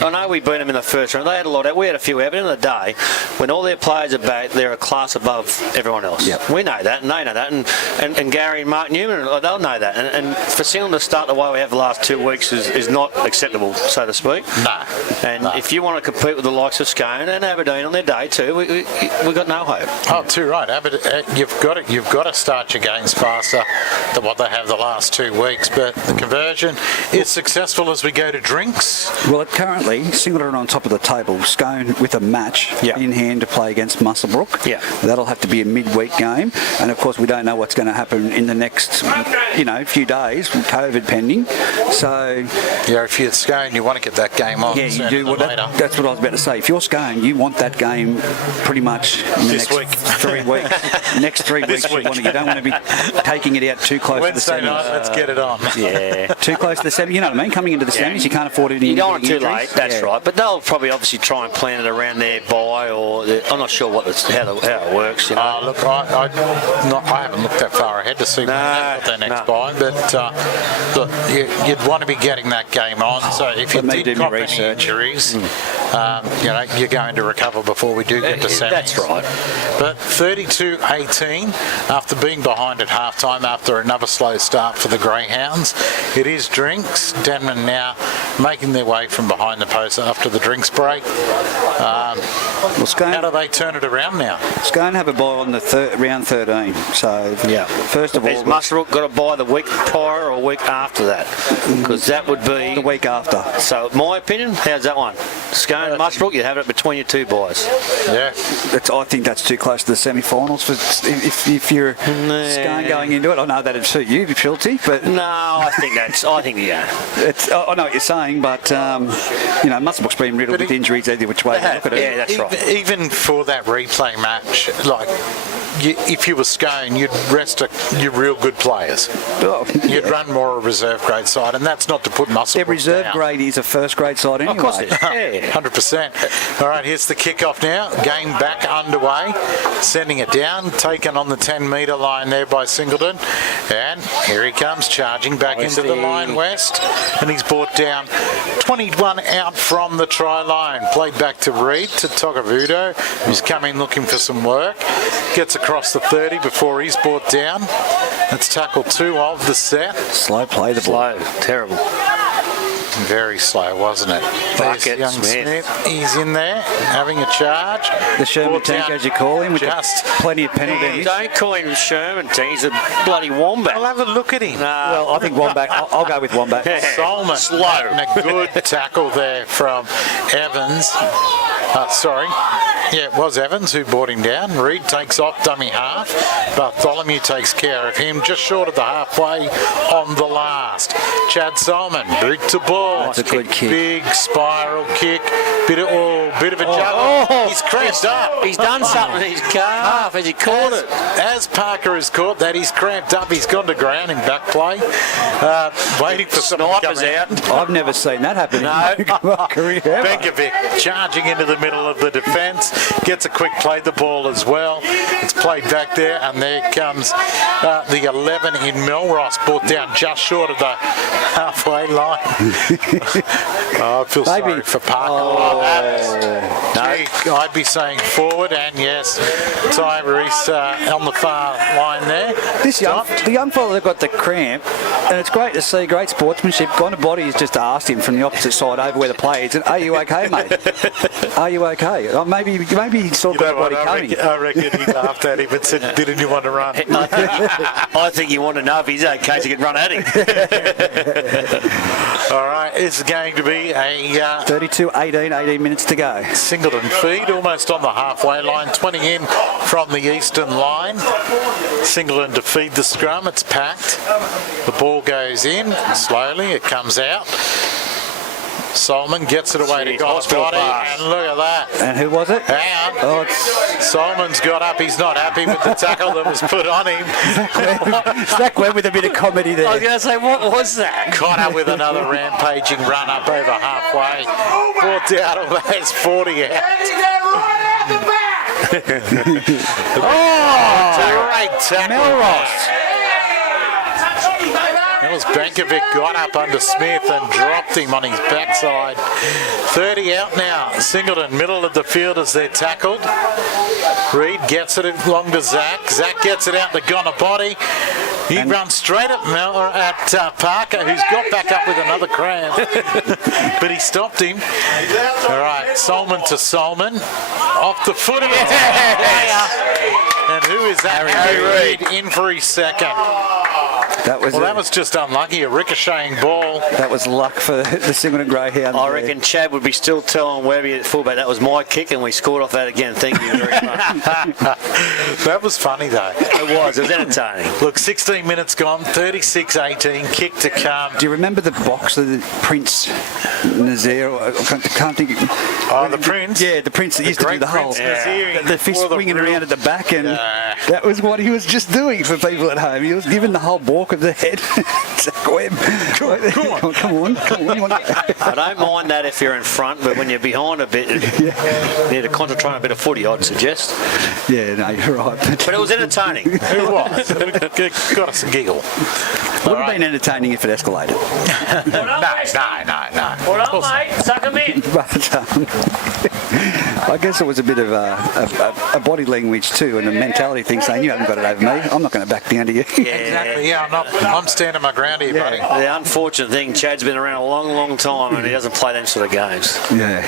I know we beat them in the first round. They had a lot. We had a few out. But at the end of the day, when all their players are back, they're a class above everyone else. Yep. We know that, and they know that, and Gary and Mark Newman, they'll know that. And for Singleton to start the way we have the last 2 weeks is not acceptable, so to speak. No. And No. if you want to compete with the likes of Scone and Aberdeen on their day too, we got no hope. Oh, too right. You've got to start your games faster than what they have the last 2 weeks. But the conversion is successful as we go to drinks. Well, currently, Singleton are on top of the table. Scone with a match Yeah. in hand to play against Muswellbrook. Yeah. That'll have to be a midweek game. And, of course, we don't know what's going to happen in the next, few days with COVID pending. So, Yeah, if you're Scone, you want to get that game on. yeah, you sooner do. than later. That's what I was about to say. If you're Scone, you want that game pretty much in the This next week. 3 weeks. Next 3 This weeks, week. you don't want to be taking it out too close Wednesday to the night, semis. let's get it on. Yeah. Too close to the semis, you know what I mean? Coming into the semis, you can't afford any You don't want it too injuries. late, that's Yeah. right. But they'll probably obviously try and plan it around their bye, or I'm not sure how it works. You know? Look, I haven't looked that far ahead to see what their next buy, but look, you'd want to be getting that game on. So if you Let me did do my cop any research. injuries, you're going to recover before we do get to semis. That's right. But 32-18 after being behind at halftime after another slow start for the Greyhounds. It is drinks. Denman now making their way from behind the post after the drinks break. Well, Scone, How do they turn it around now? Scone have a bye on the round 13. So, first of all, Has Muswellbrook got to buy the week prior or week after that? Because that would be the week after. So, my opinion, how's that one? Scone and Muswellbrook, you have it between your two buys. Yeah. I think that's too close to the semi-finals. If you're Scone going into it, I know that'd suit you, Schulte, but No, I think yeah. I know what you're saying, but Muswellbrook's been riddled with injuries either which way you look at it. Yeah, that's right. Even for that replay match, like, if you were Scone, you'd rest your real good players. You'd run more a reserve grade side, and that's not to put Muswellbrook Their reserve down. grade is a first grade side anyway. Of course it is. Yeah. 100%. All right, here's the kickoff now. Game back underway. Sending it down. Taken on the 10-metre line there by Singleton. And here he comes, charging back into the line west. And he's brought down 21 out from the try line. Played back to Reid, to Togavudo, who's come in looking for some work. Gets across the 30 before he's brought down. That's tackle 2 of the set. Slow play the ball. Slow, terrible. Very slow, wasn't it? Bucket There's young Smith. He's in there, having a charge. The Sherman Brought tank, down as you call him, with just plenty of penalties. Don't call him Sherman. He's a bloody wombat. I'll have a look at him. Well, I think Wombat. I'll go with Wombat. Solomon. Slow. And a good tackle there from Evans. Yeah, it was Evans who brought him down. Reid takes off dummy half. Bartholomew takes care of him just short of the halfway on the last. Chad Solomon, boot to ball. That's a good kick. Big spiral kick. Bit of a juggle. He's cramped up. He's done something. He's calf. Has he caught it? As Parker has caught that, he's cramped up. He's gone to ground in back play. Waiting for someone to come Snipers out. I've never seen that happen in my career ever. Benkovic charging into the middle of the defence, gets a quick play the ball as well. It's played back there, and there comes the 11 in Melross, brought down just short of the halfway line. I feel sorry for Parker. No, I'd be saying forward, and yes, Tyrese on the far line there. The young fella that got the cramp, and it's great to see, great sportsmanship. Gone to body has just asked him from the opposite side over where the play is, "Are you okay, mate? Are you okay?" Maybe he saw the body coming. I reckon he laughed at him and said, "Didn't you want to run?" I think you want to know if he's okay so you can run at him. All right, it's going to be a 32-18 minutes to go. Singleton feed, almost on the halfway line, 20 in from the eastern line. Singleton to feed the scrum, it's packed. The ball goes in, slowly, it comes out. Solomon gets it away to God's body, and look at that. And who was it? Out. Oh, it's Solomon's got up, he's not happy with the tackle that was put on him. Zach Webb with a bit of comedy there. I was going to say, what was that? Connor with another rampaging run up over halfway. Brought down almost 40 out. Great tackle. Melross. That was Benkovic got up under Smith and dropped him on his backside. 30 out now. Singleton, middle of the field as they're tackled. Reid gets it along to Zach. Zach gets it out to Gonabody. He runs straight at Parker, who's got back up with another cramp. But he stopped him. All right, Solomon to Solomon. Off the foot of it. And who is that? Harry Reid in for his second. That was just unlucky, a ricocheting ball. That was luck for the Singleton Greyhound. I reckon Chad would be still telling Webby at fullback that was my kick and we scored off that again. Thank you very much. That was funny though. It was entertaining. Look, 16 minutes gone, 36-18, kick to come. Do you remember the box of the Prince Nazir? I can't think. Oh, the Prince? Yeah, the Prince that used to do the whole. The fist swinging around at the back, and that was what he was just doing for people at home. He was giving the whole balk of the head. Zach Webb. Come on. You want I don't mind that if you're in front, but when you're behind a bit, you need to concentrate on a bit of footy, I'd suggest. Yeah, no, you're right. But it was entertaining. It was. Got us a giggle. Would have been entertaining if it escalated. No. Well, mate, suck 'em in. But I guess it was a bit of a body language too, and a mentality thing, saying you haven't got it over me. I'm not going to back down to you. Exactly. Yeah, I'm standing my ground here, buddy. The unfortunate thing, Chad's been around a long time, and he doesn't play them sort of games. Yeah.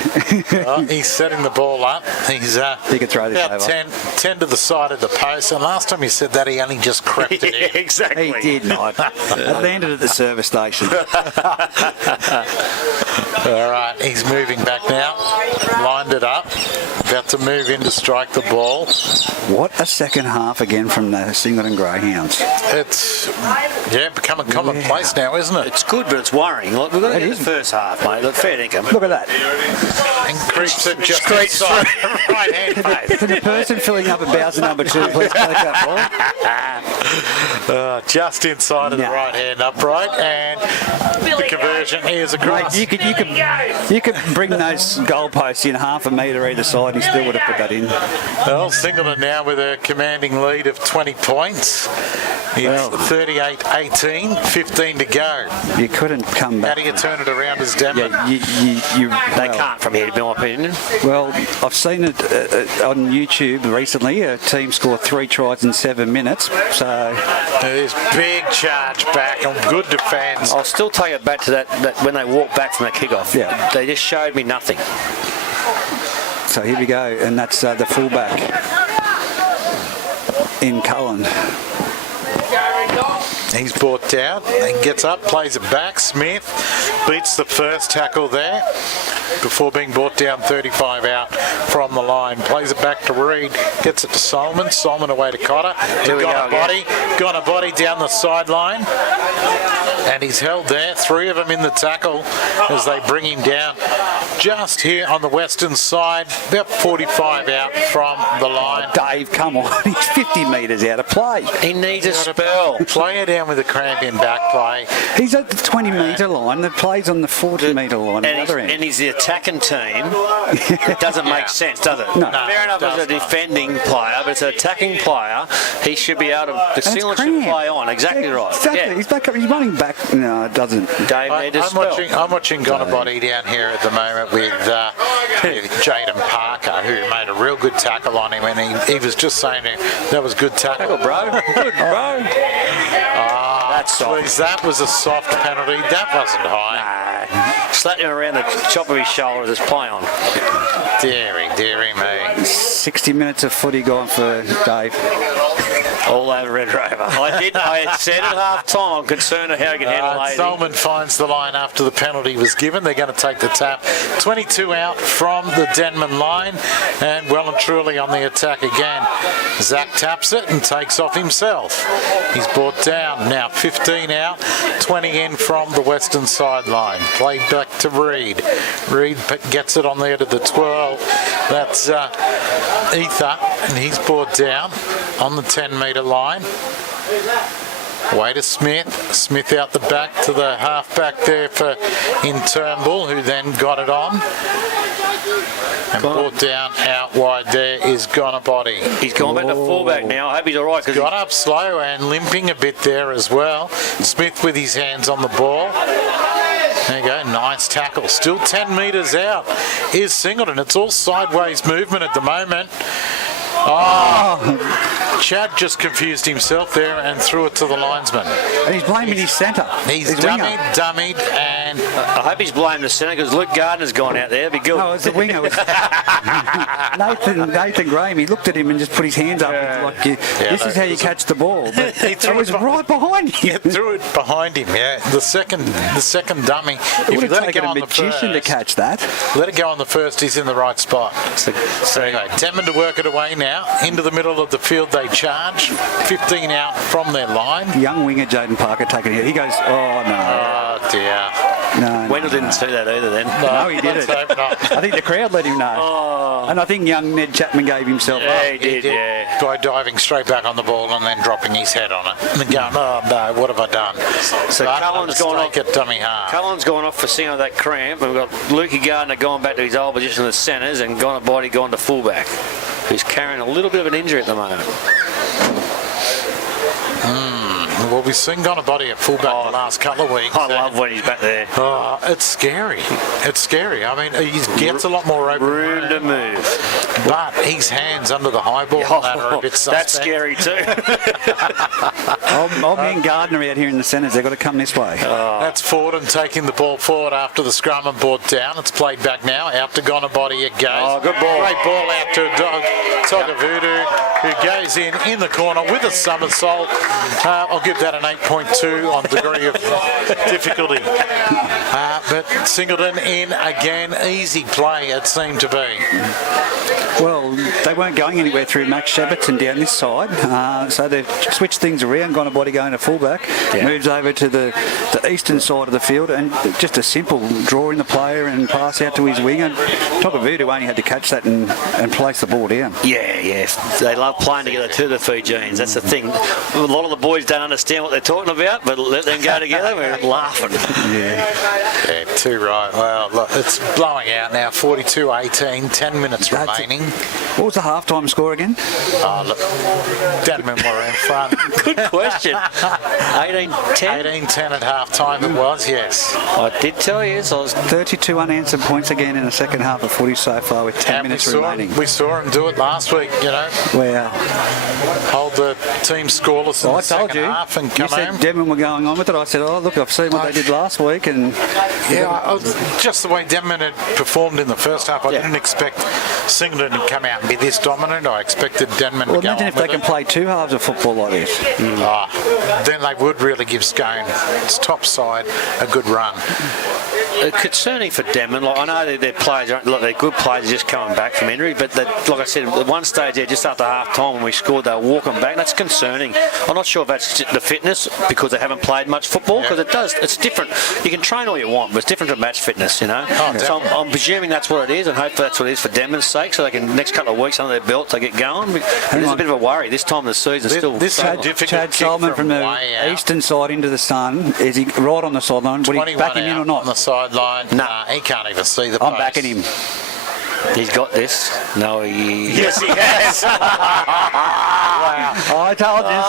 He's setting the ball up. He's he could throw this about over. 10 to the side of the post, and last time he said that, he only just crept it in. Exactly. He did not. I landed at the service station. All right, he's moving back now. Lined it up. About to move in to strike the ball. What a second half again from the Singleton Greyhounds. It's becoming commonplace now, isn't it? It's good, but it's worrying. Look, we've got to get the first half, mate. Look, fair dinkum. Look at that. And creeps it just inside the right hand face. Can the person filling up a Bowser number 2 please take that ball? Just inside of the right hand upright, and the conversion is across. Mate, you could bring those goalposts in half a metre either side and still would have put that in. Well, Singleton now with a commanding lead of 20 points. It's 38-18, 15 to go. You couldn't come back. How do you turn it around as Denman? They can't from here, in my opinion. Well, I've seen it on YouTube recently. A team scored 3 tries in 7 minutes. So There's big charge back and good defence. I'll still take it back to that when they walked back from that kickoff. Yeah. They just showed me nothing. So here we go, and that's the fullback in Cullen. He's brought down and gets up, plays it back. Smith beats the first tackle there before being brought down 35 out from the line. Plays it back to Reed, gets it to Solomon. Solomon away to Cotter. Got a body down the sideline. And he's held there. 3 of them in the tackle as they bring him down just here on the western side, about 45 out from the line. Dave, come on. He's 50 metres out of play. He needs a spell. Play it down with a cramp in back play. He's at the 20-metre line. The play's on the 40-metre line at the other end. And he's the attacking team. It doesn't make sense, does it? No. Fair enough as a defending player, but it's an attacking player. He should be able to... The Singleton should play on. Exactly right. Exactly. Yeah. He's back up. He's running back. No, it doesn't. Dave needs a spell. I'm watching Gonabody down here at the moment with Jaden Parker, who made a real good tackle on him, and he was just saying that was good tackle, bro. Good, bro. That's soft. Please, that was a soft penalty. That wasn't high. Nah. Slapped him around the top of his shoulder as it's play on. Deary me. 60 minutes of footy gone for Dave. All over Red Rover. I had said at half time, I'm concerned of how he can handle it. Solomon finds the line after the penalty was given. They're going to take the tap. 22 out from the Denman line, and well and truly on the attack again. Zach taps it and takes off himself. He's brought down. Now 15 out, 20 in from the western sideline. Played back to Reed. Reed gets it on there to the 12. That's Ether, and he's brought down on the 10-metre line. Way to Smith. Smith out the back to the half-back there for Turnbull, who then got it on. And brought down out wide there is Gonabody. He's gone back to fullback now. I hope he's all right. Got up slow and limping a bit there as well. Smith with his hands on the ball. There you go, nice tackle. Still 10 metres out is Singleton. It's all sideways movement at the moment. Chad just confused himself there and threw it to the linesman. And he's blaming his centre. He's dummied, and I hope he's blaming the centre because Luke Gardner's gone out there. Be good. No, it's the winger. Nathan Graham, he looked at him and just put his hands up. Like, this is how you catch the ball. But it was right behind him. He threw it behind him, yeah. The second dummy. It would have taken a magician to catch that. Let it go on the first, he's in the right spot. So anyway, Denman to work it away now. Into the middle of the field they charge. 15 out from their line. Young winger Jaden Parker taking it. He goes, oh no. Oh dear. No. Wendell didn't see that either then. No, he didn't. I think the crowd let him know. And I think young Ned Chapman gave himself up. He did, yeah. By diving straight back on the ball and then dropping his head on it. And then going, oh no, what have I done? So Cullen's gone off at dummy half. Cullen's gone off for singing that cramp. And we've got Lukey Gardner going back to his old position in the centres and Gonabody gone to fullback, who's carrying a little bit of an injury at the moment. Well, we've seen Gonabody at fullback the last couple of weeks. I love when he's back there. Oh, it's scary. It's scary. I mean, he gets a lot more open Room to move. but his hands under the high ball are a bit suspect. That's scary too. Old man Gardner out here in the centres, they've got to come this way. That's Forden taking the ball forward after the scrum and brought down. It's played back now. Out to Gonabody it goes. Oh, good ball. Great ball out to Togavudu, who goes in the corner with a somersault. I'll give that an 8.2 on degree of difficulty. But Singleton in again. Easy play it seemed to be. Well, they weren't going anywhere through Max Shepperton down this side, so they've switched things around. Gonabody going to fullback, moves over to the eastern side of the field, and just a simple draw in the player and pass out to his wing. And Tokavudu only had to catch that and place the ball down. Yeah. They love playing together too, the Fijians. That's the thing. A lot of the boys don't understand what they're talking about, but let them go together, we're laughing. Yeah, too right. Well, look, it's blowing out now, 42-18, 10 minutes remaining. What was the halftime score again? Oh, look, Denman were in front. Good question. 18-10? 18-10 at half-time it was, yes. I did tell you, so I was 32 unanswered points again in the second half of footy so far with 10 minutes remaining. We saw him do it last week, you know. Wow. Hold the team scoreless in the second half and come you said home. Denman were going on with it. I said, oh, look, I've seen what they did last week. And just the way Denman had performed in the first half, I didn't expect Singleton to come out and be this dominant. I expected Denman to go imagine on if they with can it. play two halves of football like this. Then they would really give Scone, its top side, a good run. concerning for Denman. Like, I know their players, they're good players just coming back from injury, but like I said, at one stage there, just after half time when we scored, they were walking back. That's concerning. I'm not sure if that's the fitness because they haven't played much football, because it's different. You can train all you want, but it's different to match fitness, you know. So I'm presuming that's what it is, and hopefully that's what it is for Denman's sake, so they can next couple of weeks under their belts they get going. There's a bit of a worry this time of the season. Chad Solomon from the eastern side into the sun. Is he right on the sideline? Would he back him in or not? On the sideline. Nah, he can't even see the post. I'm backing him. He's got this. No, Yes, he has. Wow. I told you.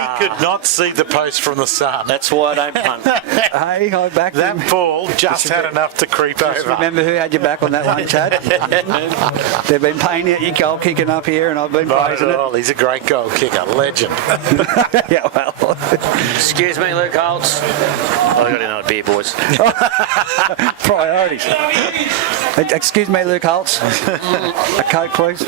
He could not see the post from the sun. that's why I don't punt. Hey, I backed him. That ball just had enough to creep over. Remember who had your back on that one, Chad? They've been paying out your goal kicking up here, and I've been praising it. He's a great goal kicker, legend. Yeah, well. Excuse me, Luke Holtz. I've got another beer, boys. Priorities. Excuse me, Luke Holtz. A Coke, please.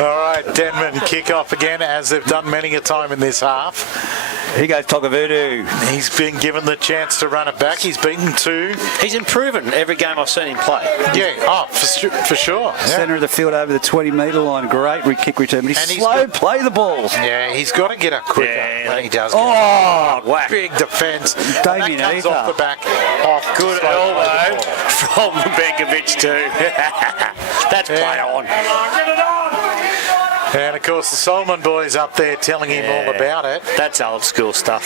All right, Denman kick off again, as they've done many a time in this half. Here goes Togavudu. He's been given the chance to run it back. He's beaten two. He's improving every game I've seen him play. Yeah, for sure. Yeah. Centre of the field over the 20-metre line. Great kick return, but he's slow. Play the balls. Yeah, he's got to get up quicker when he does. Whack. Big defence. Damien that comes Ether. off the back. Off Good slow elbow play. from Benkovic too. That's play on. And of course the Solomon boys up there telling him all about it. That's old school stuff.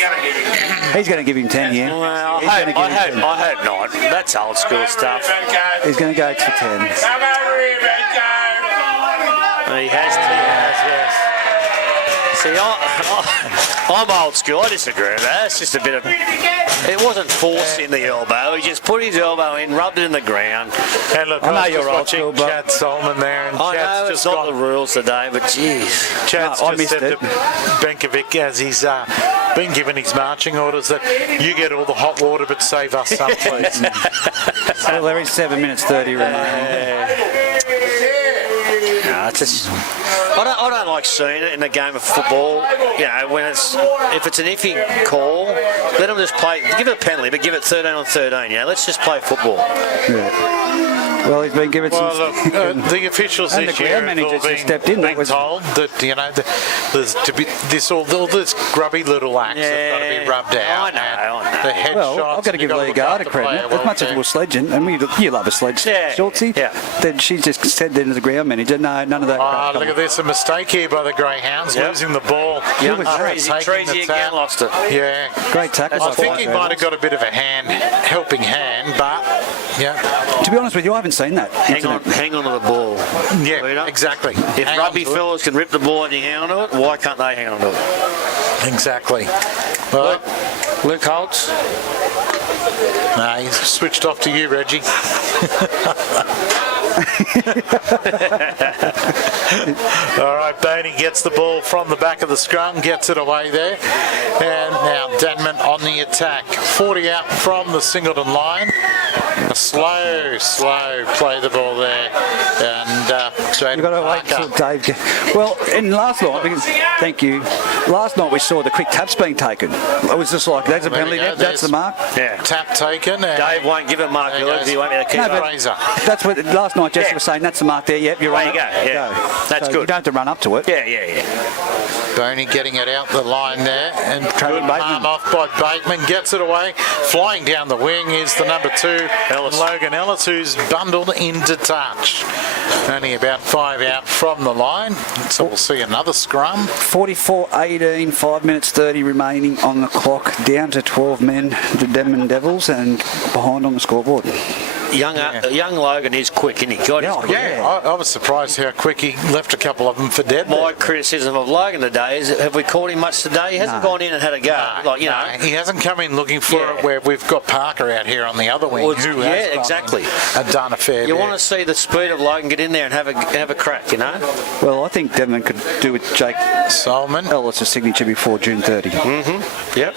He's going to give him 10 here. Well, I hope not. That's old school stuff. He's going to go for 10. He has to. Yes. See, I'm old school. I disagree with that. It's just a bit of... It wasn't forcing the elbow. He just put his elbow in, rubbed it in the ground. And look, I know I was you're just old watching school, but- Chad Solomon there, and I Chad's know just it's not gone. the rules today, but jeez. Chad's No, I just missed said it. to Benkovic, as he's been given his marching orders, that you get all the hot water, but save us some, please. Well, there is 7 minutes 30 remaining. No, it's just, I don't like seeing it in a game of football. You know, when if it's an iffy call, let them just play. Give it a penalty, but give it 13 on 13. Yeah, let's just play football. Well, he's been given some... Well, look, the officials And the this year ground have all manager been, stepped in. That was told that, you know, there's to be all this grubby little acts have got to be rubbed out. I know. The head Well, shots, I've got to give you've Lee look Garda after credit. player As much as welfare. we're sledging, and you love a sledge, Yeah, Schultzy. yeah. Then she just said then as a ground manager, no, none of that. Oh, look at this, a mistake here by the Greyhounds, losing the ball. Young after taking Treasy the again tap. lost it. Yeah. Great tackle. I think he might have got a bit of a helping hand, but yeah. To be honest with you, I haven't seen that. Hang on to the ball. Yeah, Peter. exactly. If Hang rugby on to it. fellas can rip the ball and you hang on to it, why can't they hang on to it? Exactly. Well, Luke Holtz. no, he's switched off to you, Reggie. All right, Boney gets the ball from the back of the scrum, gets it away there. And now Denman on the attack. 40 out from the Singleton line. A slow play the ball there. And You've got to wait till Dave. Well, in last night, thank you. Last night we saw the quick taps being taken. It was just like, that's a penalty, that's the mark. Yeah. Tap taken. And Dave won't give it mark, because he won't be able to keep No, it. but Razor. that's what last night Jesse was saying. That's the mark there. Yep, you're right. There you go. Yeah. That's So good. You don't have to run up to it. Yeah. Boney getting it out the line there, and good Bateman. palm off by Bateman, gets it away. Flying down the wing is the number 2, Logan Ellis, who's bundled into touch. Only about 5 out from the line, so we'll see another scrum. 44-18, 5 minutes 30 remaining on the clock. Down to 12 men, the Denman Devils, and behind on the scoreboard. Young Logan is quick, isn't he? God, he's quick. Yeah, I was surprised how quick he left a couple of them for dead. My criticism of Logan today is, have we caught him much today? He hasn't gone in and had a go. He hasn't come in looking for it where we've got Parker out here on the other wing. Who has exactly. done a fair bit. You want to see the speed of Logan get in there and have a crack, you know? Well, I think Denman could do with Jake Solomon. Ellis' signature before June 30. Yep.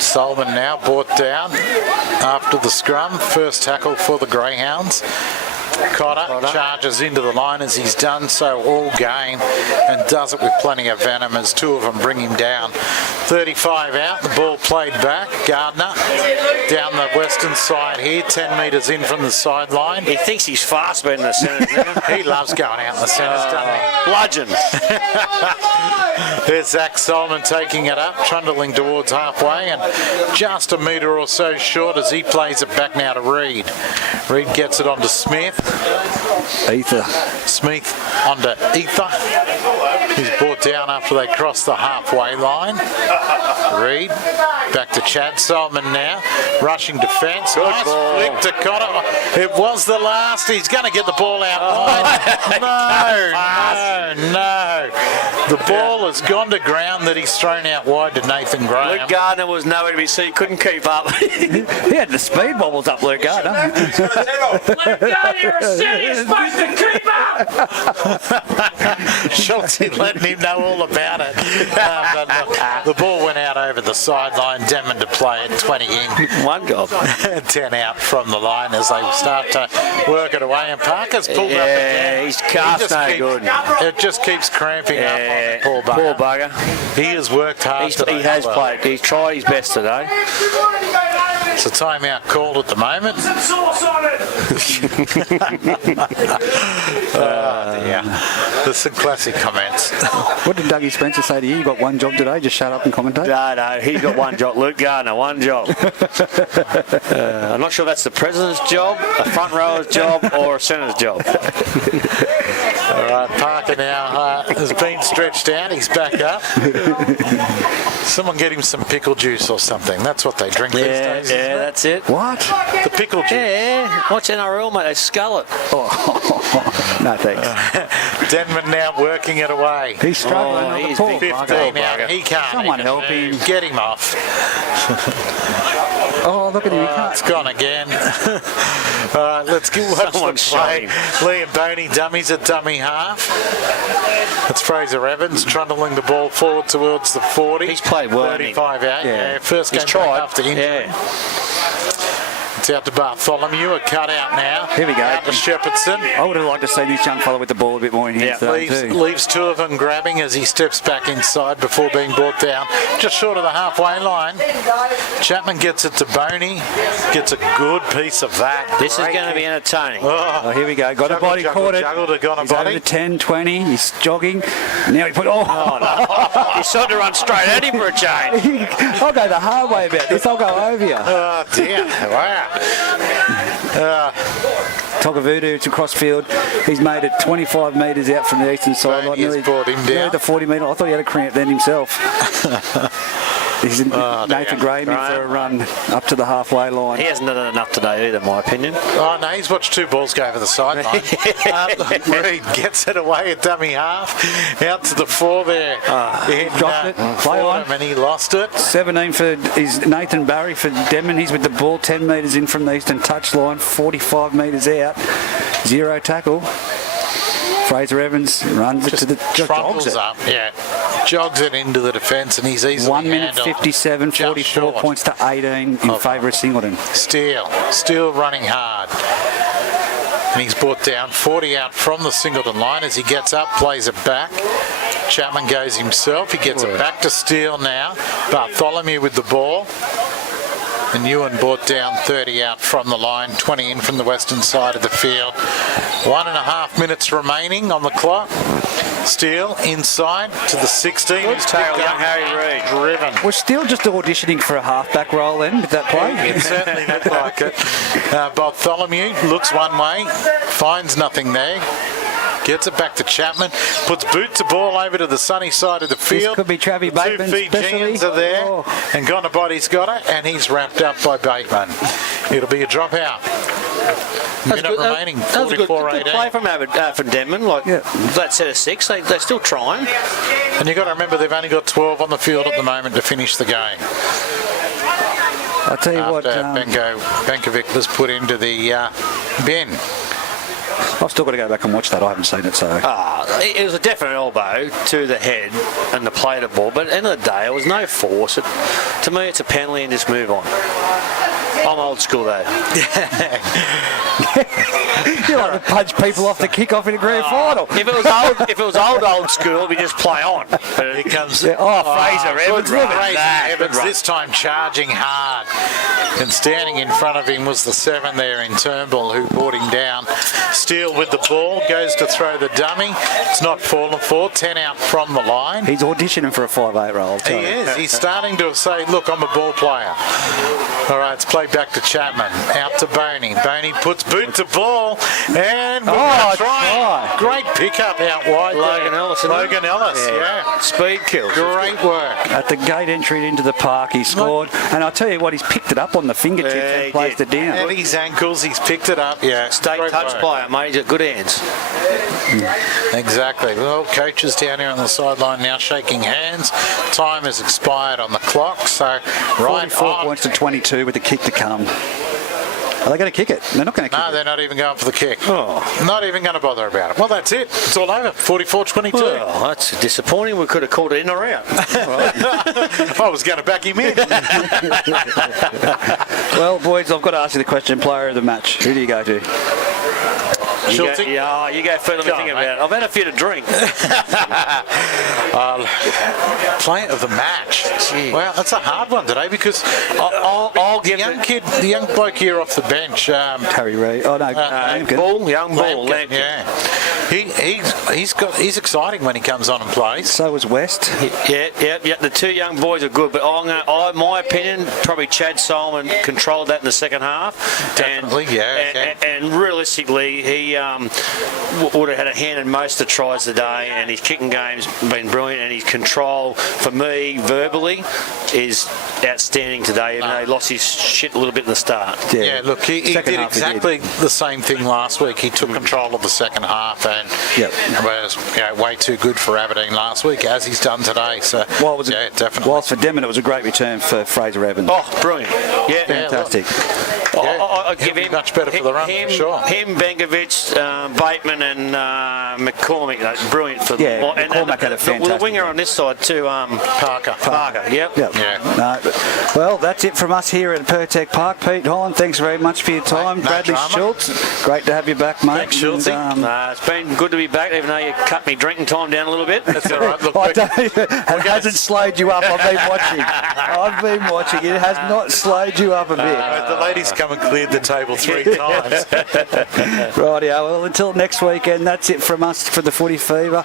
Solomon now brought down after the scrum. First tackle for the Greyhounds. Cotter charges into the line as he's done so all game, and does it with plenty of venom as 2 of them bring him down. 35 out, the ball played back. Gardner down the western side here, 10 metres in from the sideline. He thinks he's fast being in the centre. He loves going out in the centres, doesn't he? Bludgeon. There's Zach Solomon taking it up, trundling towards halfway, and just a metre or so short as he plays it back now to Reed. Reed gets it onto Smith. Smith onto Ether, who's brought down after they cross the halfway line. Reed back to Chad Solomon now, rushing defence. Nice flick to Cotter. It was the last. He's going to get the ball out wide. No. The ball has gone to ground that he's thrown out wide to Nathan Graham. Luke Gardner was nowhere to be seen. Couldn't keep up. He had the speed wobbles up, Luke Gardner. Luke Gardner, you're a serious supposed to keep up. Schultz letting him know all about it. But the ball went out over the sideline. Denman to play it, 20 in. One job. 10 out from the line as they start to work it away. And Parker's pulled up again. He's cast no good. It just keeps cramping up on the poor bugger. Poor bugger. He has worked hard today. He has played. He's tried his best today. It's a timeout called at the moment. There's some classic comments. What did Dougie Spencer say to you? You got one job today, just shut up and commentate? No, he's got one job. Luke Gardner, one job. I'm not sure that's the president's job, a front rower's job, or a centre's job. All right, Parker now has been stretched out. He's back up. Someone get him some pickle juice or something. That's what they drink these days. Yeah, that's it. What? The pickle juice. Yeah, watch NRL, mate. They scull it. No, thanks. Denman now working it away. He's struggling. Oh, he's poor big. bugger. 15 out. He can't. Someone even help him. move. Get him off. Oh, look at him. He It's can't. gone again. All right, let's watch Someone the play. shot Liam Boney dummies at dummy half. It's Fraser Evans trundling the ball forward towards the 40. He's played well, hasn't he? 35 out. Yeah, first game He's tried. after injury. Yeah. It's out to Bartholomew, a cut out now. Here we go. Out to Shepherdson. I would have liked to see this young fella with the ball a bit more in here today too. Leaves 2 of them grabbing as he steps back inside before being brought down. Just short of the halfway line. Chapman gets it to Boney. Gets a good piece of that. This is going to be entertaining. Oh, here we go. Got a body, caught it. Juggled it, got a He's over body. the 10, 20. He's jogging. Now he put. He started to run straight at him for a change. I'll go the hard way about this. I'll go over you. Oh, dear. Wow. Togavudu to crossfield. He's made it 25 metres out from the eastern sideline. He's brought him down. Nearly the 40 metre. I thought he had a cramp then himself. He's Nathan Graham in for a run up to the halfway line. He hasn't done enough today either, in my opinion. Oh, no, he's watched 2 balls go over the sideline. Reed gets it away at dummy half. Out to the 4 there. Dropped it. Play on. And he lost it. 17 for is Nathan Barry for Denman. He's with the ball 10 metres in from the eastern touchline, 45 metres out. 0 tackle. Fraser Evans runs it to the jogs it. Up, yeah. Jogs it into the defence and he's easily 1 minute handled. 57, Just 44 short. points to 18 in favour of Singleton. Still running hard. And he's brought down 40 out from the Singleton line as he gets up, plays it back. Chapman goes himself. He gets it back to Steele now. Bartholomew with the ball. And Ewan brought down 30 out from the line, 20 in from the western side of the field. 1.5 minutes remaining on the clock. Steele inside to the 16. Good tail, young Harry Reid. Driven. We're still just auditioning for a halfback role then with that play. It certainly looked like it. Bartholomew looks one way, finds nothing there. Gets it back to Chapman, puts boot to ball over to the sunny side of the field. This could be Travis The 2 Bateman Fijians especially. are there, Oh. and Gonabody's got it, and he's wrapped up by Bateman. It'll be a drop out. Minute remaining, That was a good 44-18. play from Denman. Like that set of 6, they're still trying. And you've got to remember they've only got 12 on the field at the moment to finish the game. I'll tell you what. Benkovic was put into the bin. I've still got to go back and watch that. I haven't seen it, so. It was a definite elbow to the head and the play of the ball, but at the end of the day, it was no force. To me, it's a penalty and just move on. I'm old school though. You like to punch people off the kick-off in a grand final. If it was old school, we just play on. Here comes Fraser Evans. Look at Fraser that. Evans this time charging hard. And standing in front of him was the 7 there in Turnbull who brought him down. Steele with the ball, goes to throw the dummy. It's not fallen for. 10 out from the line. He's auditioning for a 5'8" role. He is. He's starting to say, look, I'm a ball player. All right, it's played back to Chapman. Out to Boney. Boney puts boot to ball. And we're going to try. Great pickup out wide. Logan Ellis. Logan Ellis, yeah. Speed kills. Great work. At the gate entry into the park, he scored. And I'll tell you what, he's picked it up on the fingertips and placed it down. And his ankles, he's picked it up. Yeah. State Great touch work. player, mate. He's got good hands. Exactly. Well, coaches down here on the sideline now shaking hands. Time has expired on the clock, so right 44 on. points to 22 with the kick to come. Are they going to kick it? They're not going to kick No, it. they're not even going for the kick. Not even going to bother about it. Well, that's it. It's all over. 44-22. Well, that's disappointing. We could have called it in or out. I was going to back him in. Well, boys, I've got to ask you the question, player of the match. Who do you go to? You go, Schulte? you go first. Let me Go think on, about it. I've had a few to drink. Player of the match. Well, that's a hard one today because I'll give the young bloke here off the bench. Harry Reid. Oh, no. Lampkin. Young Bull. Lampkin, yeah. He's exciting when he comes on and plays. So was West. Yeah. The 2 young boys are good, but my opinion, probably Chad Solomon controlled that in the second half. Definitely, And realistically, he would have had a hand in most of the tries today, and his kicking game's been brilliant, and his control, for me, verbally, is outstanding today, even though he lost his shit a little bit in the start. Yeah, look, he Second did half he exactly the same thing last week. He took control of the second half and was way too good for Aberdeen last week, as he's done today. So, definitely. Whilst for Denman, it was a great return for Fraser Evans. Oh, brilliant. Yeah. Fantastic. I'll give him much better for the run, for sure. Him, Benkovic, Bateman, and McCormick, brilliant for them. Yeah, McCormick had a fantastic the winger on this side too, Parker. Yep. Yeah. No, well, that's it from us here at Pertec Park. Pete Holland, thanks very much for your time. No Bradley drama. Schultz, great to have you back, mate. Thanks, Schultz. It's been good to be back, even though you cut me drinking time down a little bit. That's all right. Look, it hasn't slowed you up. I've been watching. It has not slowed you up a bit. the ladies come and cleared the table 3 times. Rightio. Well, until next weekend, that's it from us for the Footy Fever.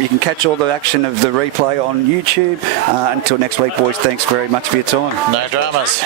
You can catch all the action of the replay on YouTube. Until next week, boys, thanks very much for your time. No dramas.